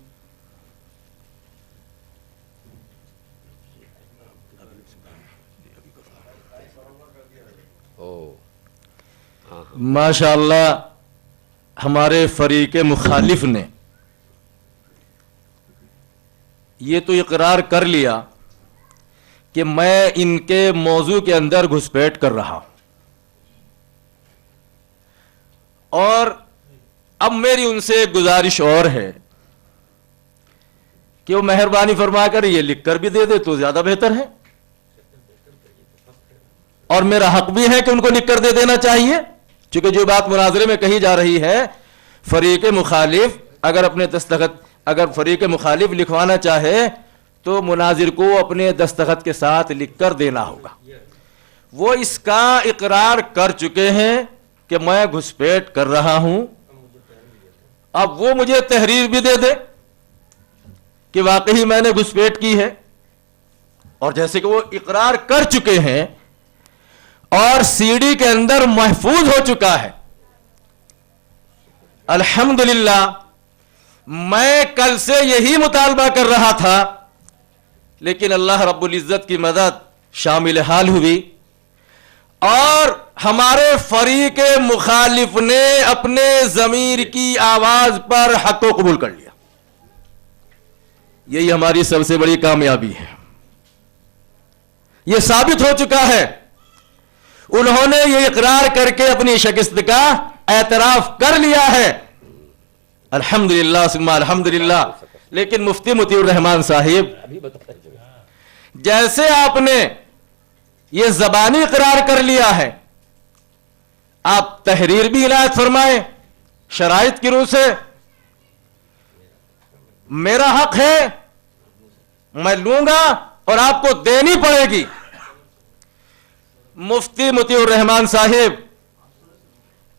ماشاء اللہ ہمارے فریق مخالف نے یہ تو اقرار کر لیا کہ میں ان کے موضوع کے اندر گھسپیٹ کر رہا ہوں, اور اب میری ان سے ایک گزارش اور ہے کہ وہ مہربانی فرما کر یہ لکھ کر بھی دے دے تو زیادہ بہتر ہے, اور میرا حق بھی ہے کہ ان کو لکھ کر دے دینا چاہیے. چونکہ جو بات مناظرے میں کہی جا رہی ہے, فریق مخالف اگر فریق مخالف لکھوانا چاہے تو مناظر کو اپنے دستخط کے ساتھ لکھ کر دینا ہوگا. وہ اس کا اقرار کر چکے ہیں کہ میں گھسپیٹ کر رہا ہوں. اب وہ مجھے تحریر بھی دے دے کہ واقعی میں نے گھسپیٹ کی ہے, اور جیسے کہ وہ اقرار کر چکے ہیں اور سی ڈی کے اندر محفوظ ہو چکا ہے. الحمدللہ میں کل سے یہی مطالبہ کر رہا تھا, لیکن اللہ رب العزت کی مدد شامل حال ہوئی اور ہمارے فریق مخالف نے اپنے ضمیر کی آواز پر حق کو قبول کر لیا. یہی ہماری سب سے بڑی کامیابی ہے. یہ ثابت ہو چکا ہے انہوں نے یہ اقرار کر کے اپنی شکست کا اعتراف کر لیا ہے، الحمدللہ ثم الحمدللہ۔ لیکن مفتی مطیع الرحمان صاحب، جیسے آپ نے یہ زبانی اقرار کر لیا ہے، آپ تحریر بھی عنایت فرمائیں شرائط کی روح سے۔ میرا حق ہے، میں لوں گا اور آپ کو دینی پڑے گی۔ مفتی مطیع الرحمان صاحب،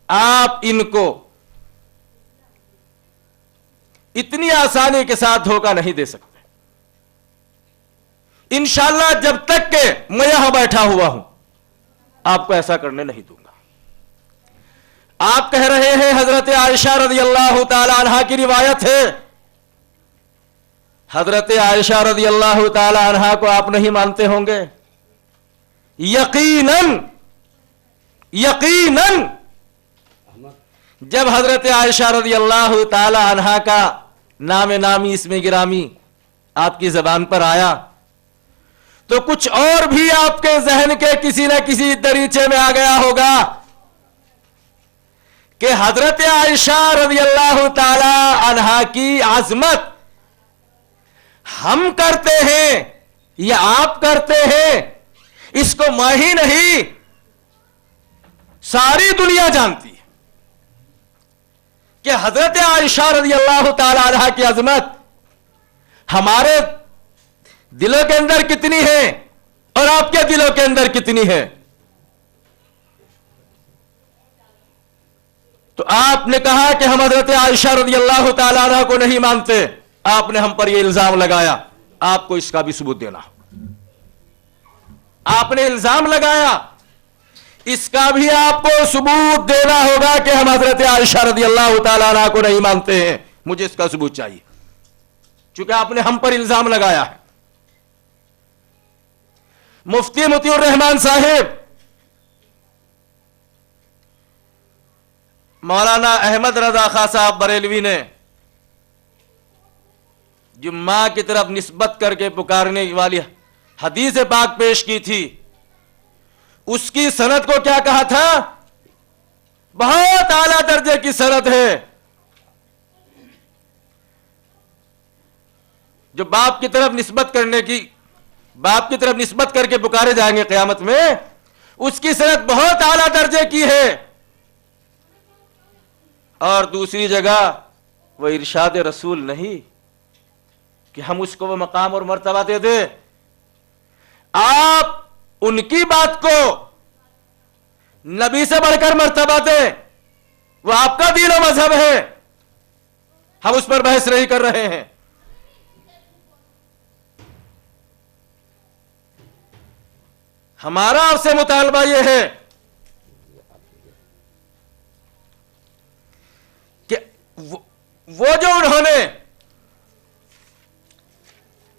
آپ ان کو اتنی آسانی کے ساتھ دھوکہ نہیں دے سکتے۔ انشاءاللہ جب تک کہ میں یہاں بیٹھا ہوا ہوں، آپ کو ایسا کرنے نہیں دوں گا۔ آپ کہہ رہے ہیں حضرت عائشہ رضی اللہ تعالی عنہا کی روایت ہے، حضرت عائشہ رضی اللہ تعالی عنہا کو آپ نہیں مانتے ہوں گے؟ یقیناً یقیناً جب حضرت عائشہ رضی اللہ تعالی عنہا کا نام نامی اسم گرامی آپ کی زبان پر آیا تو کچھ اور بھی آپ کے ذہن کے کسی نہ کسی دریچے میں آ گیا ہوگا کہ حضرت عائشہ رضی اللہ تعالی عنہا کی عظمت ہم کرتے ہیں یا آپ کرتے ہیں، اس کو میں ہی نہیں ساری دنیا جانتی ہے کہ حضرت عائشہ رضی اللہ تعالی عنہا کی عظمت ہمارے دلوں کے اندر کتنی ہے اور آپ کے دلوں کے اندر کتنی ہے۔ تو آپ نے کہا کہ ہم حضرت عائشہ رضی اللہ تعالی عنہ کو نہیں مانتے، آپ نے ہم پر یہ الزام لگایا، آپ کو اس کا بھی ثبوت دینا۔ آپ نے الزام لگایا، اس کا بھی آپ کو ثبوت دینا ہوگا کہ ہم حضرت عائشہ رضی اللہ تعالی عنہ کو نہیں مانتے ہیں، مجھے اس کا ثبوت چاہیے، چونکہ آپ نے ہم پر الزام لگایا ہے۔ مفتی مطیع الرحمان صاحب، مولانا احمد رضا خان صاحب بریلوی نے جو ماں کی طرف نسبت کر کے پکارنے والی حدیث پاک پیش کی تھی، اس کی سند کو کیا کہا تھا؟ بہت اعلیٰ درجے کی سند ہے۔ جو باپ کی طرف نسبت کر کے پکارے جائیں گے قیامت میں، اس کی سند بہت اعلیٰ درجے کی ہے۔ اور دوسری جگہ وہ ارشاد رسول نہیں کہ ہم اس کو وہ مقام اور مرتبہ دے دیں، آپ ان کی بات کو نبی سے بڑھ کر مرتبہ دیں، وہ آپ کا دین و مذہب ہے، ہم اس پر بحث نہیں کر رہے ہیں۔ ہمارا آپ سے مطالبہ یہ ہے کہ وہ جو انہوں نے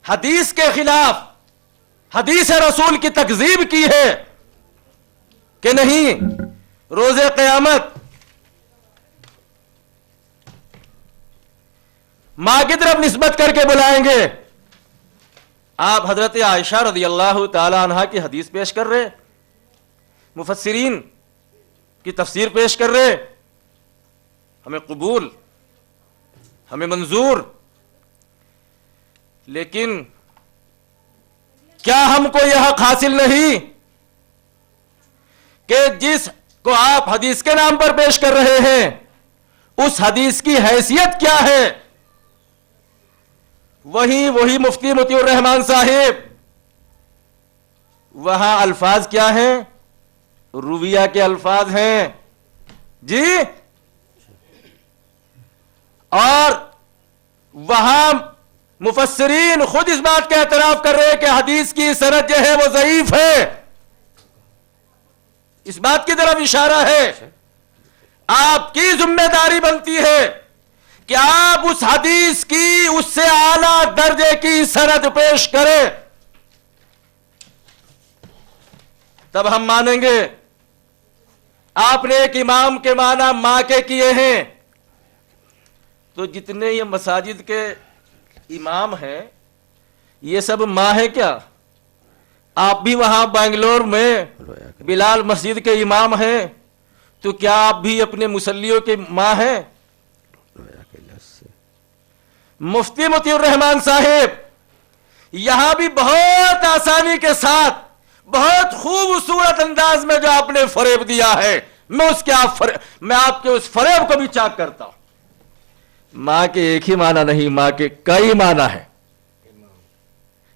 حدیث کے خلاف حدیث رسول کی تکذیب کی ہے کہ نہیں روز قیامت ماں کی طرف نسبت کر کے بلائیں گے، آپ حضرت عائشہ رضی اللہ تعالی عنہا کی حدیث پیش کر رہے، مفسرین کی تفسیر پیش کر رہے، ہمیں قبول، ہمیں منظور، لیکن کیا ہم کو یہ حق حاصل نہیں کہ جس کو آپ حدیث کے نام پر پیش کر رہے ہیں اس حدیث کی حیثیت کیا ہے؟ وہی مفتی مطیع الرحمان صاحب، وہاں الفاظ کیا ہیں؟ رویہ کے الفاظ ہیں جی، اور وہاں مفسرین خود اس بات کا اعتراف کر رہے ہیں کہ حدیث کی سند جو ہے وہ ضعیف ہے، اس بات کی طرف اشارہ ہے۔ آپ کی ذمہ داری بنتی ہے کہ آپ اس حدیث کی اس سے اعلیٰ درجے کی سند پیش کریں، تب ہم مانیں گے۔ آپ نے ایک امام کے معنی ماں کے کیے ہیں، تو جتنے یہ مساجد کے امام ہیں یہ سب ماں ہے کیا؟ آپ بھی وہاں بنگلور میں بلال مسجد کے امام ہیں تو کیا آپ بھی اپنے مسلیوں کے ماں ہیں؟ مفتی مطیع الرحمان صاحب یہاں بھی بہت آسانی کے ساتھ بہت خوبصورت انداز میں جو آپ نے فریب دیا ہے، میں آپ کے اس فریب کو بھی چاک کرتا ہوں۔ ماں کے ایک ہی معنی نہیں، ماں کے کئی معنی ہیں،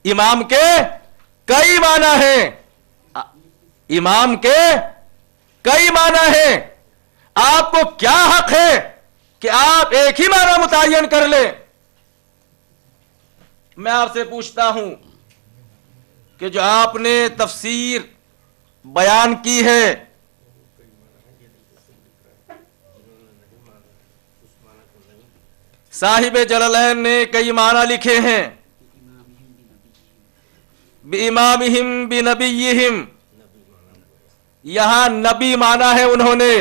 امام کے کئی معنی ہیں، امام کے کئی معنی ہیں۔ آپ کو کیا حق ہے کہ آپ ایک ہی معنی متعین کر لیں؟ میں آپ سے پوچھتا ہوں کہ جو آپ نے تفسیر بیان کی ہے، صاحب جلالین نے کئی معنی لکھے ہیں، بِإِمَامِهِمْ بِنَبِيِّهِمْ، یہاں نبی مانا ہے انہوں نے،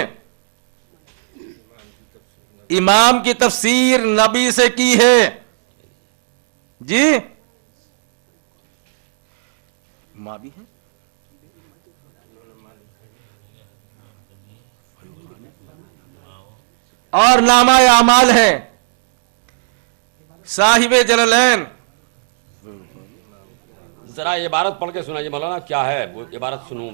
امام کی تفسیر نبی سے کی ہے جی، ماں بھی ہے، اور نامہ اعمال ہے۔ صاحب جلالین ذرا عبارت پڑھ کے سنائیے مولانا، کیا ہے وہ عبارت سنوں۔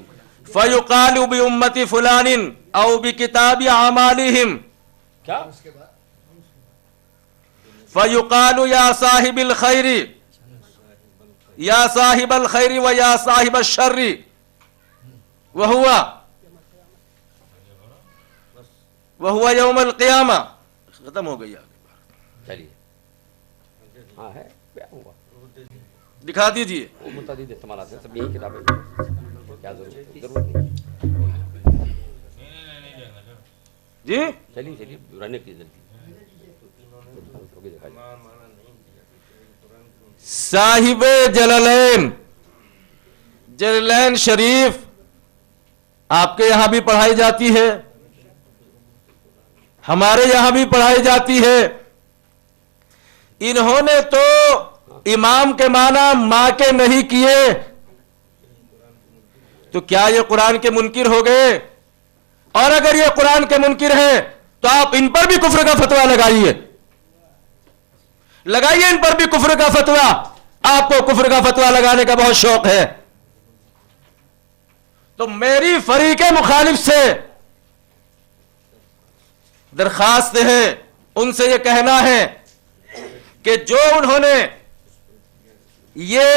فَيُقَالُ بِأُمَّةِ فُلَانٍ أَوْ بِكِتَابِ أَعْمَالِهِمْ، کیا؟ فَيُقَالُ يَا صَاحِبِ الْخَيْرِ يَا صَاحِبَ الْخَيْرِ وَيَا صَاحِبَ الشَّرِّ وَهُوَ يَوْمَ الْقِيَامَةِ۔ ختم ہو گئی آگے، چلیے ہاں ہے، کیا ہوا دکھا دیجئے۔ وہ متعدد احتمالات ہیں، سب یہی کتابیں کیا ضرورت نہیں جی چلیے رہنے کی ضرورت۔ صاحب جلالین، جلالین شریف آپ کے یہاں بھی پڑھائی جاتی ہے، ہمارے یہاں بھی پڑھائی جاتی ہے۔ انہوں نے تو امام کے معنی ماں کے نہیں کیے، تو کیا یہ قرآن کے منکر ہو گئے؟ اور اگر یہ قرآن کے منکر ہیں تو آپ ان پر بھی کفر کا فتویٰ لگائیے، ان پر بھی کفر کا فتویٰ۔ آپ کو کفر کا فتویٰ لگانے کا بہت شوق ہے، تو میری فریق مخالف سے درخواست ہے، ان سے یہ کہنا ہے کہ جو انہوں نے یہ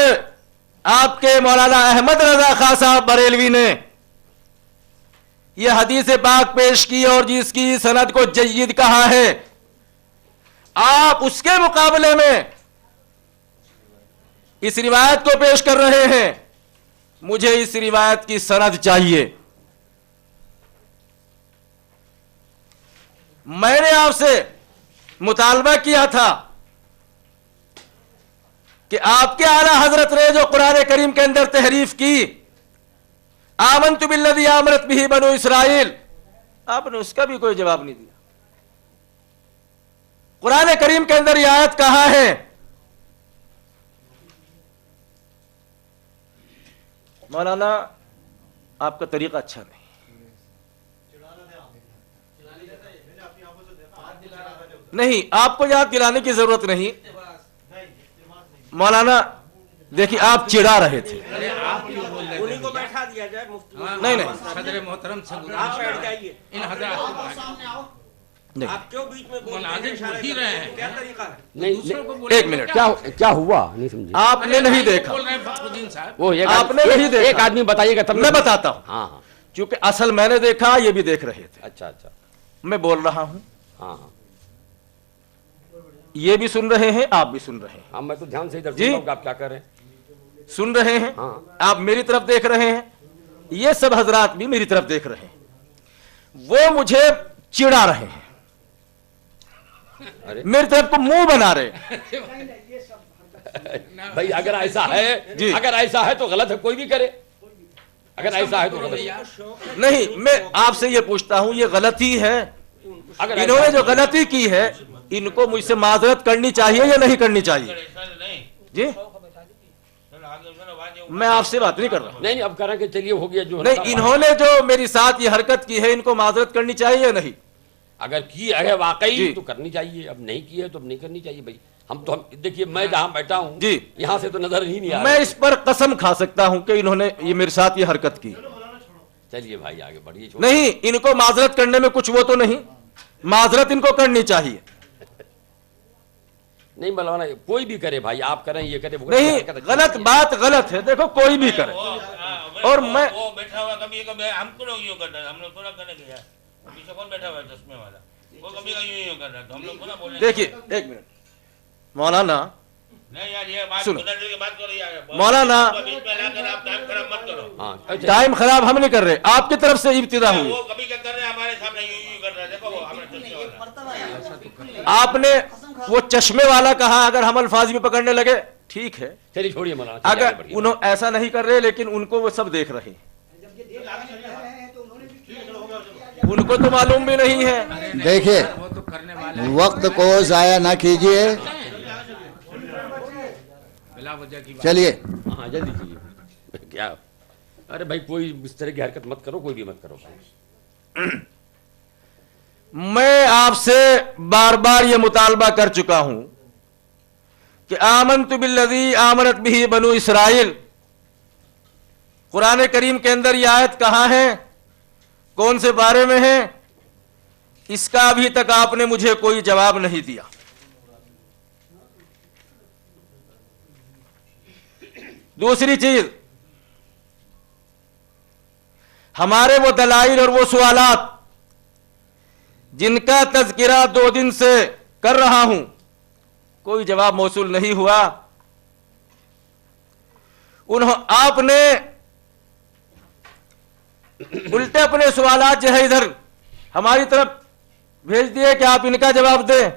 آپ کے مولانا احمد رضا خان صاحب بریلوی نے یہ حدیث پاک پیش کی اور جس کی سند کو جید کہا ہے، آپ اس کے مقابلے میں اس روایت کو پیش کر رہے ہیں۔ مجھے اس روایت کی سند چاہیے۔ میں نے آپ سے مطالبہ کیا تھا کہ آپ کے اعلیٰ حضرت نے جو قرآن کریم کے اندر تحریف کی، آمنت بالذی آمنت بہ بنو اسرائیل، آپ نے اس کا بھی کوئی جواب نہیں دیا۔ قرآن کریم کے اندر یہ آیت کہا ہے، مولانا آپ کا طریقہ اچھا نہیں، نہیں آپ کو یاد دلانے کی ضرورت نہیں۔ مولانا دیکھیے آپ چڑھا رہے تھے، انہیں کو بیٹھا دیا جائے، نہیں صدر محترم آپ بیٹھ جائیے، ان حضرات آپ کیوں بیچ میں بول ہی رہے ہیں؟ کیا طریقہ ہے؟ نہیں ایک منٹ، کیا ہوا نہیں سمجھے آپ نے نہیں دیکھا، بول رہے ہیں فخر الدین صاحب، وہ آپ نے نہیں دیکھا۔ ایک آدمی بتائیے گا تب میں بتاتا ہوں، ہاں ہاں چونکہ اصل میں نے دیکھا، یہ بھی دیکھ رہے تھے، اچھا اچھا میں بول رہا ہوں، ہاں ہاں یہ بھی سن رہے ہیں، آپ بھی سن رہے ہیں، ہاں میں تو دھیان سے ادھر جی؟ سن رہا ہوں کہ آپ کیا کر رہے ہیں۔ سن رہے ہیں، ہاں آپ میری طرف دیکھ رہے ہیں، یہ سب حضرات بھی میری طرف دیکھ رہے ہیں، وہ مجھے چڑھا رہے ہیں، ارے میری طرف کو منہ بنا رہے ہیں۔ بھائی اگر ایسا ہے جی۔ اگر ایسا ہے تو غلط ہے، کوئی بھی کرے، اگر ایسا ہے تو غلط ہے۔ نہیں، میں آپ سے یہ پوچھتا ہوں، یہ غلطی ہے؟ اگر انہوں نے جو غلطی کی ہے، ان کو مجھ سے معذرت کرنی چاہیے یا نہیں کرنی چاہیے؟ جی میں آپ سے بات نہیں کر رہا. نہیں اب کریں کہ چلیے ہو گیا جو نہیں, انہوں نے جو میری ساتھ یہ حرکت کی ہے ان کو معذرت کرنی چاہیے یا نہیں؟ اگر کی ہے واقعی جی. تو کرنی چاہیے, اب نہیں کی ہے تو اب نہیں کرنی چاہیے بھائی. ہم دیکھیے میں جہاں بیٹھا ہوں جی. یہاں سے تو نظر ہی نہیں آ میں رہا. اس پر قسم کھا سکتا ہوں کہ انہوں نے یہ میرے ساتھ یہ حرکت کی. چلیے بھائی آگے بڑھیے. نہیں, ان کو معذرت کرنے میں کچھ وہ تو نہیں, معذرت ان کو کرنی چاہیے. نہیں مولانا کوئی بھی کرے بھائی, آپ کریں یہ کرے وہ نہیں, غلط بات غلط ہے. دیکھو کوئی بھی کرے, اور میں وہ بیٹھا ہوا کبھی کبھی ہم کو لوگ یوں کرنا ہے, ہم لوگ تھوڑا کرنے گیا پیچھے کون بیٹھا ہوا ہے چشمے والا, وہ کبھی کبھی یوں کر رہا ہے تو ہم لوگ تھوڑا بولیں. دیکھیے ایک منٹ مولانا, نہیں یار یہ بات سنو. گزر کی بات کرو یار, مولانا بیچ میں لا کر آپ ٹائم خراب مت کرو. ہاں ٹائم خراب ہم نہیں کر رہے, آپ کی طرف سے ابتدا ہوئی. وہ کبھی کیا کر رہے ہیں ہمارے سامنے یوں کر رہا ہے, دیکھو وہ ہمارے چشمے والا. آپ نے وہ چشمے والا کہا, اگر ہم الفاظ بھی پکڑنے لگے ٹھیک ہے, چلیے چھوڑیے مولانا. اگر انہوں ایسا نہیں کر رہے لیکن ان کو وہ سب دیکھ رہے ہیں, ان کو تو معلوم بھی نہیں ہے. دیکھیے وہ تو کرنے والے وقت کو ضائع نہ کیجیے, بلا وجہ کی بات. چلیے. ہاں جلدی کیجیے. کیا ارے بھائی کوئی اس طرح کی حرکت مت کرو, کوئی بھی مت کرو. میں آپ سے بار بار یہ مطالبہ کر چکا ہوں کہ آمنت بالذی آمنت بہ بنو اسرائیل, قرآن کریم کے اندر یہ آیت کہاں ہے, کون سے بارے میں ہے, اس کا ابھی تک آپ نے مجھے کوئی جواب نہیں دیا. دوسری چیز, ہمارے وہ دلائل اور وہ سوالات جن کا تذکرہ 2 دن سے کر رہا ہوں, کوئی جواب موصول نہیں ہوا. آپ نے الٹے اپنے سوالات جو ہے ادھر ہماری طرف بھیج دیے کہ آپ ان کا جواب دیں,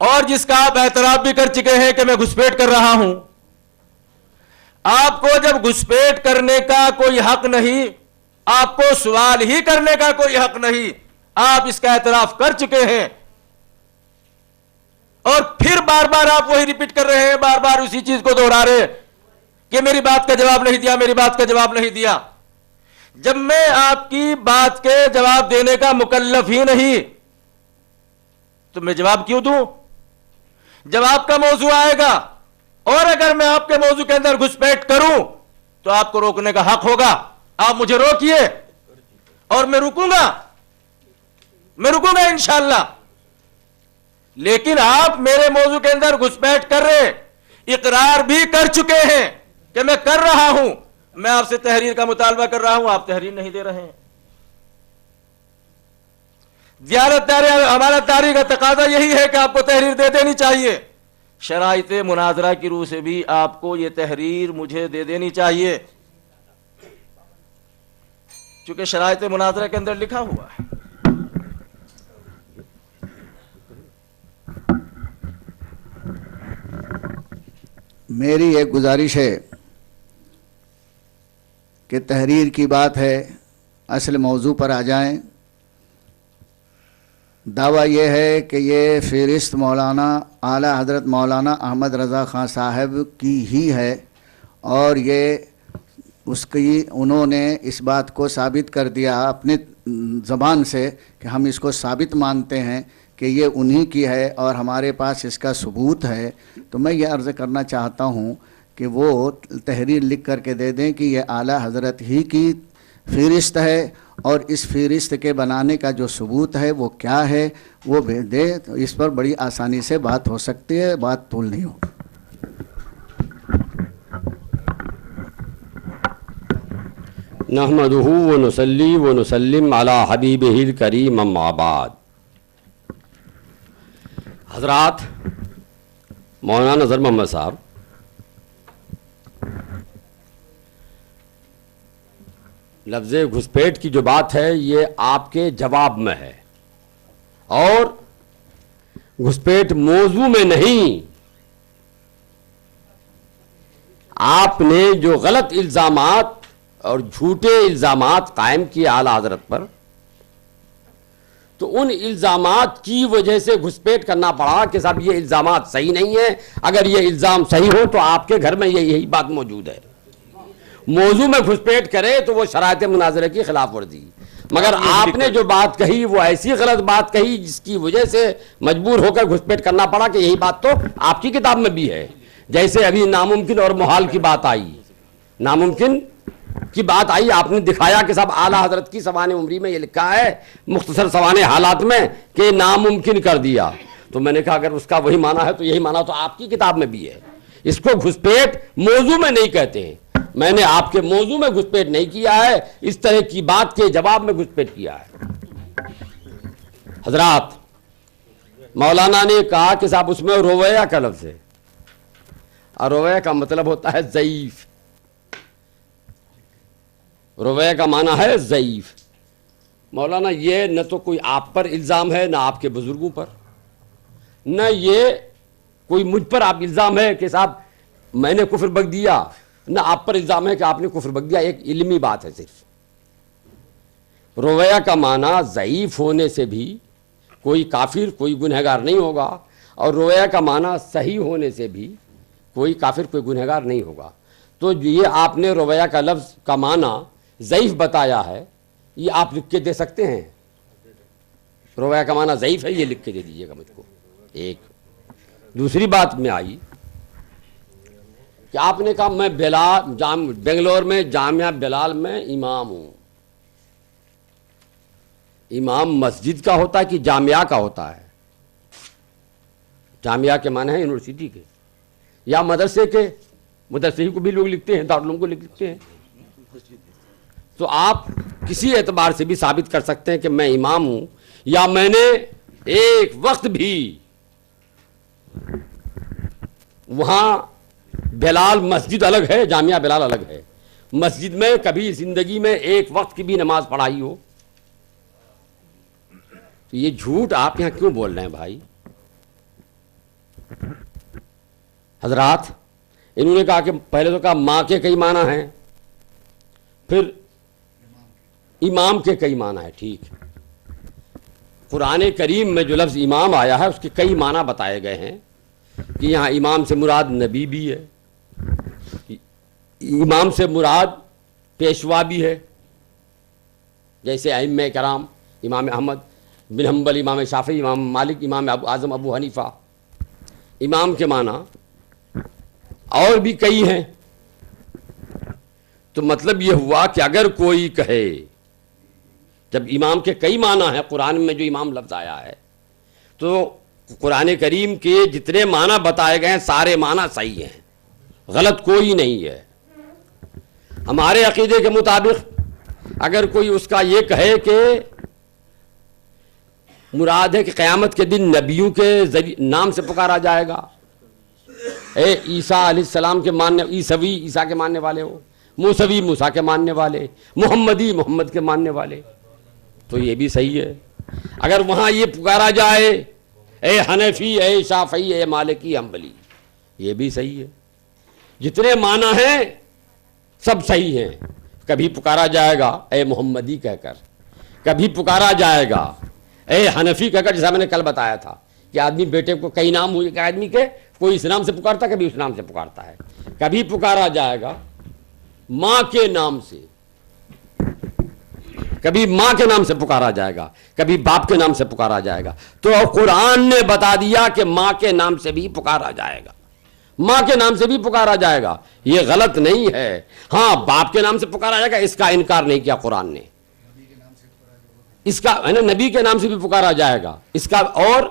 اور جس کا آپ اعتراف بھی کر چکے ہیں کہ میں گھسپیٹ کر رہا ہوں. آپ کو جب گھسپیٹ کرنے کا کوئی حق نہیں, آپ کو سوال ہی کرنے کا کوئی حق نہیں, آپ اس کا اعتراف کر چکے ہیں, اور پھر بار بار آپ وہی ریپیٹ کر رہے ہیں, بار بار اسی چیز کو دوہرا رہے کہ میری بات کا جواب نہیں دیا, میری بات کا جواب نہیں دیا. جب میں آپ کی بات کے جواب دینے کا مکلف ہی نہیں تو میں جواب کیوں دوں؟ جب آپ کا موضوع آئے گا اور اگر میں آپ کے موضوع کے اندر گھسپیٹ کروں تو آپ کو روکنے کا حق ہوگا. آپ مجھے روکیے اور میں رکوں گا انشاءاللہ. لیکن آپ میرے موضوع کے اندر گھسپیٹ کر رہے, اقرار بھی کر چکے ہیں کہ میں کر رہا ہوں, میں آپ سے تحریر کا مطالبہ کر رہا ہوں, آپ تحریر نہیں دے رہے ہیں. ہمارا تاریخ کا تقاضا یہی ہے کہ آپ کو تحریر دے دینی چاہیے. شرائط مناظرہ کی روح سے بھی آپ کو یہ تحریر مجھے دے دینی چاہیے, چونکہ شرائط مناظرہ کے اندر لکھا ہوا ہے. میری ایک گزارش ہے کہ تحریر کی بات ہے, اصل موضوع پر آ جائیں. دعویٰ یہ ہے کہ یہ فہرست مولانا اعلیٰ حضرت مولانا احمد رضا خان صاحب کی ہی ہے, اور یہ انہوں نے اس بات کو ثابت کر دیا اپنے زبان سے کہ ہم اس کو ثابت مانتے ہیں کہ یہ انہی کی ہے اور ہمارے پاس اس کا ثبوت ہے. تو میں یہ عرض کرنا چاہتا ہوں کہ وہ تحریر لکھ کر کے دے دیں کہ یہ اعلیٰ حضرت ہی کی فہرست ہے, اور اس فہرست کے بنانے کا جو ثبوت ہے وہ کیا ہے وہ بھیج دے, تو اس پر بڑی آسانی سے بات ہو سکتی ہے, بات طول نہیں ہو. نحمدہ ونصلی ونسلم علی حبیبہ الکریم, اما بعد. حضرات, مولانا نذر محمد صاحب لفظ گھسپیٹ کی جو بات ہے یہ آپ کے جواب میں ہے, اور گھسپیٹ موضوع میں نہیں. آپ نے جو غلط الزامات اور جھوٹے الزامات قائم کیے اعلیٰ حضرت پر, تو ان الزامات کی وجہ سے گھسپیٹ کرنا پڑا کہ صاحب یہ الزامات صحیح نہیں ہیں، اگر یہ الزام صحیح ہو تو آپ کے گھر میں یہی بات موجود ہے. موضوع میں گھسپیٹ کرے تو وہ شرائط مناظرے کی خلاف ورزی. مگر آپ نے جو بات کہی وہ ایسی غلط بات کہی جس کی وجہ سے مجبور ہو کر گھسپیٹ کرنا پڑا کہ یہی بات تو آپ کی کتاب میں بھی ہے. جیسے ابھی ناممکن اور محال کی بات آئی، ناممکن کی بات آئی، آپ نے دکھایا کہ صاحب اعلیٰ حضرت کی سوانح عمری میں یہ لکھا ہے مختصر سوانح حالات میں کہ ناممکن کر دیا. تو میں نے کہا اگر اس کا وہی معنی ہے تو یہی معنی تو آپ کی کتاب میں بھی ہے. اس کو گھسپیٹ موضوع میں نہیں کہتے ہیں. میں نے آپ کے موضوع میں گھسپیٹ نہیں کیا ہے، اس طرح کی بات کے جواب میں گھسپیٹ کیا ہے. حضرات، مولانا نے کہا کہ صاحب اس میں رویہ کا لفظ ہے، اور رویہ کا مطلب ہوتا ہے ضعیف. رویہ کا معنی ہے ضعیف. مولانا یہ نہ تو کوئی آپ پر الزام ہے، نہ آپ کے بزرگوں پر، نہ یہ کوئی مجھ پر آپ الزام ہے کہ صاحب میں نے کفر بک دیا، نہ آپ پر الزام ہے کہ آپ نے کفر بک دیا. ایک علمی بات ہے صرف. رویہ کا معنی ضعیف ہونے سے بھی کوئی کافر کوئی گنہگار نہیں ہوگا، اور رویہ کا معنی صحیح ہونے سے بھی کوئی کافر کوئی گنہگار نہیں ہوگا. تو یہ آپ نے رویہ کا لفظ کا معنی ضعیف بتایا ہے، یہ آپ لکھ کے دے سکتے ہیں؟ رویہ کا معنی ضعیف ہے، یہ لکھ کے دے دیجیے گا مجھ کو. ایک دوسری بات میں آئی کہ آپ نے کہا میں بنگلور میں جامعہ بلال میں امام ہوں. امام مسجد کا ہوتا ہے کہ جامعہ کا ہوتا ہے؟ جامعہ کے معنی ہے یونیورسٹی کے، یا مدرسے کے؟ مدرسے کو بھی لوگ لکھتے ہیں، دارالعلوم کو لکھتے ہیں. تو آپ کسی اعتبار سے بھی ثابت کر سکتے ہیں کہ میں امام ہوں، یا میں نے ایک وقت بھی وہاں بلال مسجد الگ ہے، جامعہ بلال الگ ہے، مسجد میں کبھی زندگی میں ایک وقت کی بھی نماز پڑھائی ہو. تو یہ جھوٹ آپ یہاں کیوں بول رہے ہیں بھائی؟ حضرات، انہوں نے کہا کہ پہلے تو کہا ماں کے کئی معنی ہیں، پھر امام کے کئی معنی ہیں. ٹھیک، قرآن کریم میں جو لفظ امام آیا ہے اس کے کئی معنی بتائے گئے ہیں کہ یہاں امام سے مراد نبی بھی ہے، امام سے مراد پیشوا بھی ہے، جیسے ائمہ کرام امام احمد بن حنبل، امام شافعی، امام مالک، امام اعظم ابو حنیفہ. امام کے معنی اور بھی کئی ہیں. تو مطلب یہ ہوا کہ اگر کوئی کہے، جب امام کے کئی معنی ہیں قرآن میں جو امام لفظ آیا ہے، تو قرآن کریم کے جتنے معنی بتائے گئے ہیں سارے معنی صحیح ہیں، غلط کوئی نہیں ہے. ہمارے عقیدے کے مطابق اگر کوئی اس کا یہ کہے کہ مراد ہے کہ قیامت کے دن نبیوں کے نام سے پکارا جائے گا، اے عیسیٰ علیہ السلام کے ماننے، عیسوی عیسیٰ کے ماننے والے ہو، موسوی موسیٰ کے ماننے والے، محمدی محمد کے ماننے والے، تو یہ بھی صحیح ہے. اگر وہاں یہ پکارا جائے اے حنفی، اے شافعی، اے مالکی، حنبلی، یہ بھی صحیح ہے. جتنے معنی ہیں سب صحیح ہیں. کبھی پکارا جائے گا اے محمدی کہہ کر، کبھی پکارا جائے گا اے حنفی کہہ کر، جیسا میں نے کل بتایا تھا کہ آدمی بیٹے کو کئی نام ہوئے کہ آدمی کے کوئی اس نام سے پکارتا ہے، کبھی اس نام سے پکارتا ہے. کبھی پکارا جائے گا ماں کے نام سے، کبھی ماں کے نام سے پکارا جائے گا، کبھی باپ کے نام سے پکارا جائے گا. تو قرآن نے بتا دیا کہ ماں کے نام سے بھی پکارا جائے گا، ماں کے نام سے بھی پکارا جائے گا. یہ غلط نہیں ہے. ہاں، باپ کے نام سے پکارا جائے گا، اس کا انکار نہیں کیا قرآن نے. اس کا ہے نا، نبی کے نام سے بھی پکارا جائے گا اس کا، اور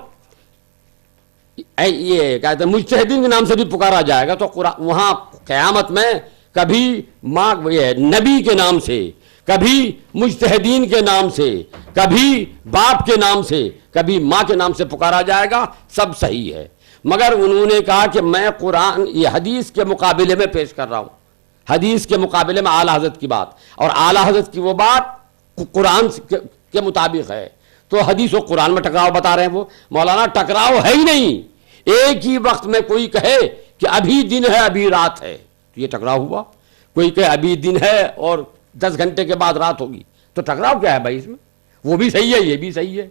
یہ کہتے ہیں مجتہدین کے نام سے بھی پکارا جائے گا. تو وہاں قیامت میں کبھی ماں نبی کے نام سے، کبھی مجتہدین کے نام سے، کبھی باپ کے نام سے، کبھی ماں کے نام سے پکارا جائے گا. سب صحیح ہے. مگر انہوں نے کہا کہ میں قرآن یہ حدیث کے مقابلے میں پیش کر رہا ہوں، حدیث کے مقابلے میں اعلیٰ حضرت کی بات، اور اعلیٰ حضرت کی وہ بات قرآن کے مطابق ہے. تو حدیث و قرآن میں ٹکراؤ بتا رہے ہیں وہ. مولانا ٹکراؤ ہے ہی نہیں. ایک ہی وقت میں کوئی کہے کہ ابھی دن ہے ابھی رات ہے، تو یہ ٹکراؤ ہوا. کوئی کہے ابھی دن ہے اور 10 گھنٹے کے بعد رات ہوگی، تو ٹکراؤ کیا ہے بھائی اس میں؟ وہ بھی صحیح ہے، یہ بھی صحیح ہے.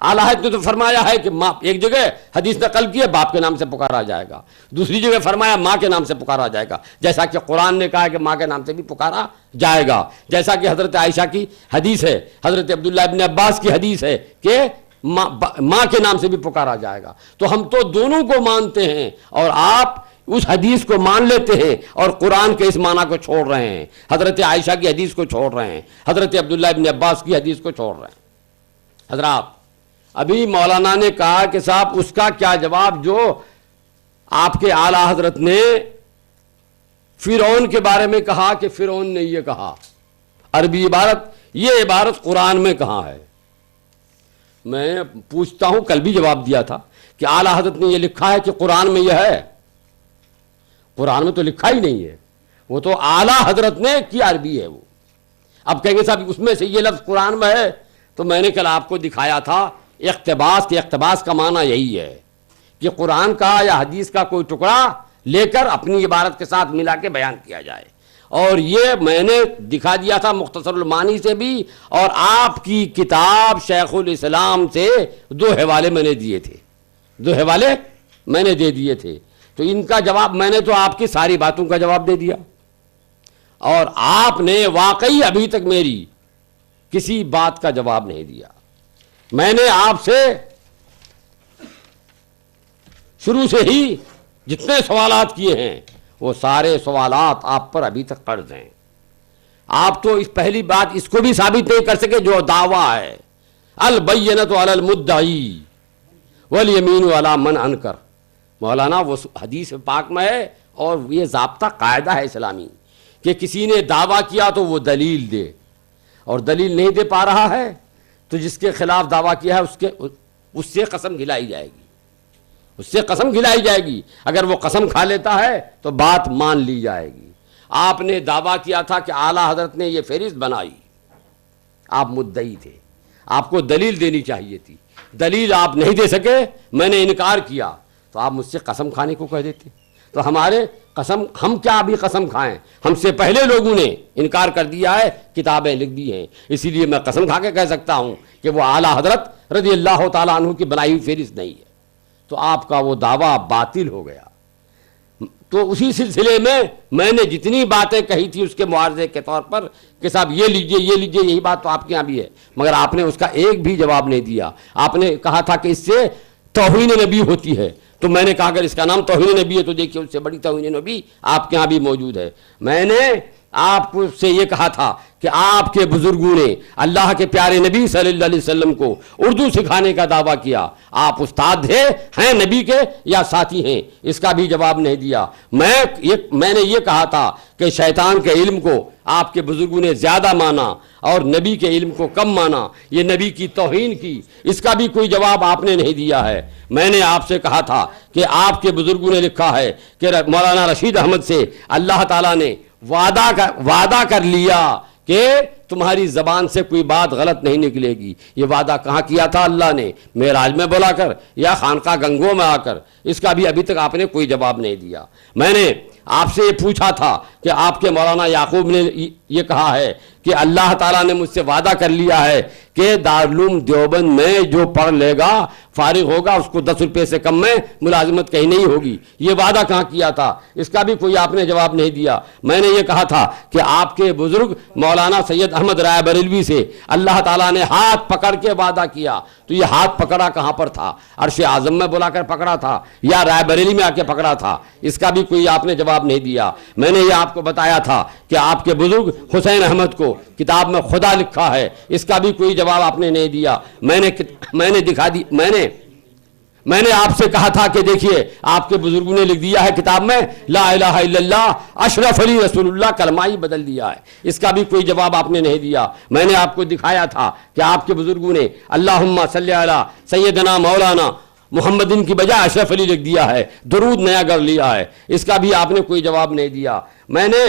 اعلیٰ حضرت نے تو فرمایا ہے کہ ماں، ایک جگہ حدیث نقل کی ہے باپ کے نام سے پکارا جائے گا، دوسری جگہ فرمایا ماں کے نام سے پکارا جائے گا، جیسا کہ قرآن نے کہا ہے کہ ماں کے نام سے بھی پکارا جائے گا، جیسا کہ حضرت عائشہ کی حدیث ہے، حضرت عبداللہ ابن عباس کی حدیث ہے کہ ماں کے نام سے بھی پکارا جائے گا۔ تو ہم تو دونوں کو مانتے ہیں، اور آپ اس حدیث کو مان لیتے ہیں اور قرآن کے اس معنی کو چھوڑ رہے ہیں، حضرت عائشہ کی حدیث کو چھوڑ رہے ہیں، حضرت عبداللہ ابن عباس کی حدیث کو چھوڑ رہے ہیں۔ حضرات، ابھی مولانا نے کہا کہ صاحب اس کا کیا جواب جو آپ کے اعلیٰ حضرت نے فرعون کے بارے میں کہا کہ فرعون نے یہ کہا، عربی عبارت، یہ عبارت قرآن میں کہاں ہے؟ میں پوچھتا ہوں، کل بھی جواب دیا تھا کہ اعلیٰ حضرت نے یہ لکھا ہے کہ قرآن میں یہ ہے؟ قرآن میں تو لکھا ہی نہیں ہے، وہ تو اعلیٰ حضرت نے کی عربی ہے وہ۔ اب کہیں گے صاحب اس میں سے یہ لفظ قرآن میں ہے، تو میں نے کل آپ کو دکھایا تھا اقتباس، کہ اقتباس کا معنی یہی ہے کہ قرآن کا یا حدیث کا کوئی ٹکڑا لے کر اپنی عبارت کے ساتھ ملا کے بیان کیا جائے، اور یہ میں نے دکھا دیا تھا مختصر المعانی سے بھی، اور آپ کی کتاب شیخ الاسلام سے 2 حوالے میں نے دیے تھے، 2 حوالے میں نے دے دیے تھے۔ تو ان کا جواب میں نے تو آپ کی ساری باتوں کا جواب دے دیا، اور آپ نے واقعی ابھی تک میری کسی بات کا جواب نہیں دیا۔ میں نے آپ سے شروع سے ہی جتنے سوالات کیے ہیں وہ سارے سوالات آپ پر ابھی تک قرض ہیں۔ آپ تو اس پہلی بات اس کو بھی ثابت نہیں کر سکے جو دعویٰ ہے، البینۃ علی المدعی والیمین علی من انکر۔ مولانا وہ حدیث پاک میں ہے، اور یہ ضابطہ قاعدہ ہے اسلامی کہ کسی نے دعویٰ کیا تو وہ دلیل دے، اور دلیل نہیں دے پا رہا ہے تو جس کے خلاف دعویٰ کیا ہے اس سے قسم کھلائی جائے گی، اس سے قسم کھلائی جائے گی۔ اگر وہ قسم کھا لیتا ہے تو بات مان لی جائے گی۔ آپ نے دعویٰ کیا تھا کہ اعلیٰ حضرت نے یہ فہرست بنائی، آپ مدعی تھے، آپ کو دلیل دینی چاہیے تھی، دلیل آپ نہیں دے سکے، میں نے انکار کیا، تو آپ مجھ سے قسم کھانے کو کہہ دیتے۔ تو ہمارے قسم، ہم کیا ابھی قسم کھائیں؟ ہم سے پہلے لوگوں نے انکار کر دیا ہے، کتابیں لکھ دی ہیں، اسی لیے میں قسم کھا کے کہہ سکتا ہوں کہ وہ اعلیٰ حضرت رضی اللہ تعالیٰ عنہ کی بنائی ہوئی فہرست نہیں ہے۔ تو آپ کا وہ دعویٰ باطل ہو گیا۔ تو اسی سلسلے میں نے جتنی باتیں کہی تھی اس کے معارضے کے طور پر کہ صاحب یہ لیجئے یہ لیجئے، یہی بات تو آپ کے یہاں بھی ہے، مگر آپ نے اس کا ایک بھی جواب نہیں دیا۔ آپ نے کہا تھا کہ اس سے توہین نبی ہوتی ہے، تو میں نے کہا اگر اس کا نام توہین نبی ہے تو دیکھیے اس سے بڑی توہین نبی آپ کے ہاں بھی موجود ہے۔ میں نے آپ سے یہ کہا تھا کہ آپ کے بزرگوں نے اللہ کے پیارے نبی صلی اللہ علیہ وسلم کو اردو سکھانے کا دعویٰ کیا۔ آپ استاد ہیں نبی کے یا ساتھی ہیں؟ اس کا بھی جواب نہیں دیا۔ میں نے یہ کہا تھا کہ شیطان کے علم کو آپ کے بزرگوں نے زیادہ مانا اور نبی کے علم کو کم مانا، یہ نبی کی توہین کی، اس کا بھی کوئی جواب آپ نے نہیں دیا ہے۔ میں نے آپ سے کہا تھا کہ آپ کے بزرگوں نے لکھا ہے کہ مولانا رشید احمد سے اللہ تعالیٰ نے وعدہ کر لیا کہ تمہاری زبان سے کوئی بات غلط نہیں نکلے گی۔ یہ وعدہ کہاں کیا تھا اللہ نے؟ معراج میں بلا کر یا خانقاہ گنگو میں آ کر؟ اس کا بھی ابھی تک آپ نے کوئی جواب نہیں دیا۔ میں نے آپ سے یہ پوچھا تھا کہ آپ کے مولانا یعقوب نے یہ کہا ہے کہ اللہ تعالیٰ نے مجھ سے وعدہ کر لیا ہے کہ دارالعلوم دیوبند میں جو پڑھ لے گا فارغ ہوگا اس کو 10 روپے سے کم میں ملازمت کہیں نہیں ہوگی۔ یہ وعدہ کہاں کیا تھا؟ اس کا بھی کوئی آپ نے جواب نہیں دیا۔ میں نے یہ کہا تھا کہ آپ کے بزرگ مولانا سید احمد رائے بریلوی سے اللہ تعالیٰ نے ہاتھ پکڑ کے وعدہ کیا، تو یہ ہاتھ پکڑا کہاں پر تھا؟ عرش اعظم میں بلا کر پکڑا تھا یا رائے بریلی میں آ کے پکڑا تھا؟ اس کا بھی کوئی آپ نے جواب نہیں دیا۔ میں نے یہ آپ کو بتایا تھا کہ آپ کے بزرگ حسین احمد کو کتاب میں خدا لکھا ہے، اس کا بھی کوئی جواب آپ نے نہیں دیا۔ میں نے آپ سے کہا تھا کہ دیکھیے آپ کے بزرگوں نے لکھ دیا ہے کتاب میں لا الہ الا اللہ اشرف علی رسول اللہ، کلمہ ہی بدل دیا ہے، اس کا بھی کوئی جواب آپ نے نہیں دیا۔ میں نے آپ کو دکھایا تھا کہ آپ کے بزرگوں نے اللہم صلی علی سیدنا مولانا محمدن کی بجائے اشرف علی لکھ دیا ہے، درود نیا کر لیا ہے، اس کا بھی آپ نے کوئی جواب نہیں دیا۔ میں نے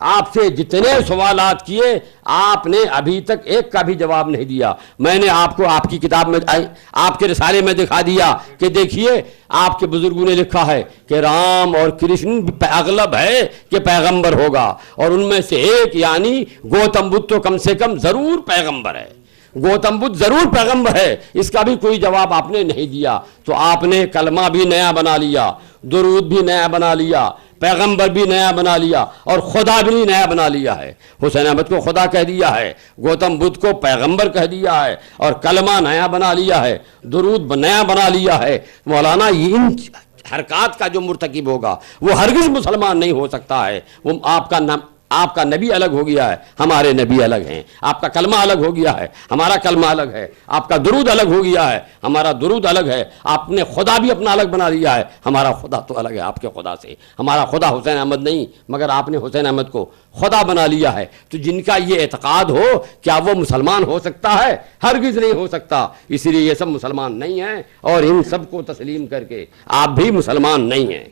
آپ سے جتنے سوالات کیے آپ نے ابھی تک ایک کا بھی جواب نہیں دیا۔ میں نے آپ کو آپ کی کتاب میں آپ کے رسالے میں دکھا دیا کہ دیکھیے آپ کے بزرگوں نے لکھا ہے کہ رام اور کرشن اغلب ہے کہ پیغمبر ہوگا، اور ان میں سے ایک یعنی گوتم بدھ تو کم سے کم ضرور پیغمبر ہے۔ گوتم بدھ ضرور پیغمبر ہے، اس کا بھی کوئی جواب آپ نے نہیں دیا. تو آپ نے کلمہ بھی نیا بنا لیا، درود بھی نیا بنا لیا، پیغمبر بھی نیا بنا لیا، اور خدا بھی نیا بنا لیا ہے. حسین احمد کو خدا کہہ دیا ہے، گوتم بدھ کو پیغمبر کہہ دیا ہے، اور کلمہ نیا بنا لیا ہے، درود نیا بنا لیا ہے. مولانا یہ ان حرکات کا جو مرتکب ہوگا وہ ہرگز مسلمان نہیں ہو سکتا ہے. وہ آپ کا نبی الگ ہو گیا ہے، ہمارے نبی الگ ہیں. آپ کا کلمہ الگ ہو گیا ہے، ہمارا کلمہ الگ ہے. آپ کا درود الگ ہو گیا ہے، ہمارا درود الگ ہے. آپ نے خدا بھی اپنا الگ بنا لیا ہے، ہمارا خدا تو الگ ہے آپ کے خدا سے. ہمارا خدا حسین احمد نہیں، مگر آپ نے حسین احمد کو خدا بنا لیا ہے. تو جن کا یہ اعتقاد ہو کیا وہ مسلمان ہو سکتا ہے؟ ہرگز نہیں ہو سکتا. اسی لیے یہ سب مسلمان نہیں ہیں، اور ان سب کو تسلیم کر کے آپ بھی مسلمان نہیں ہیں.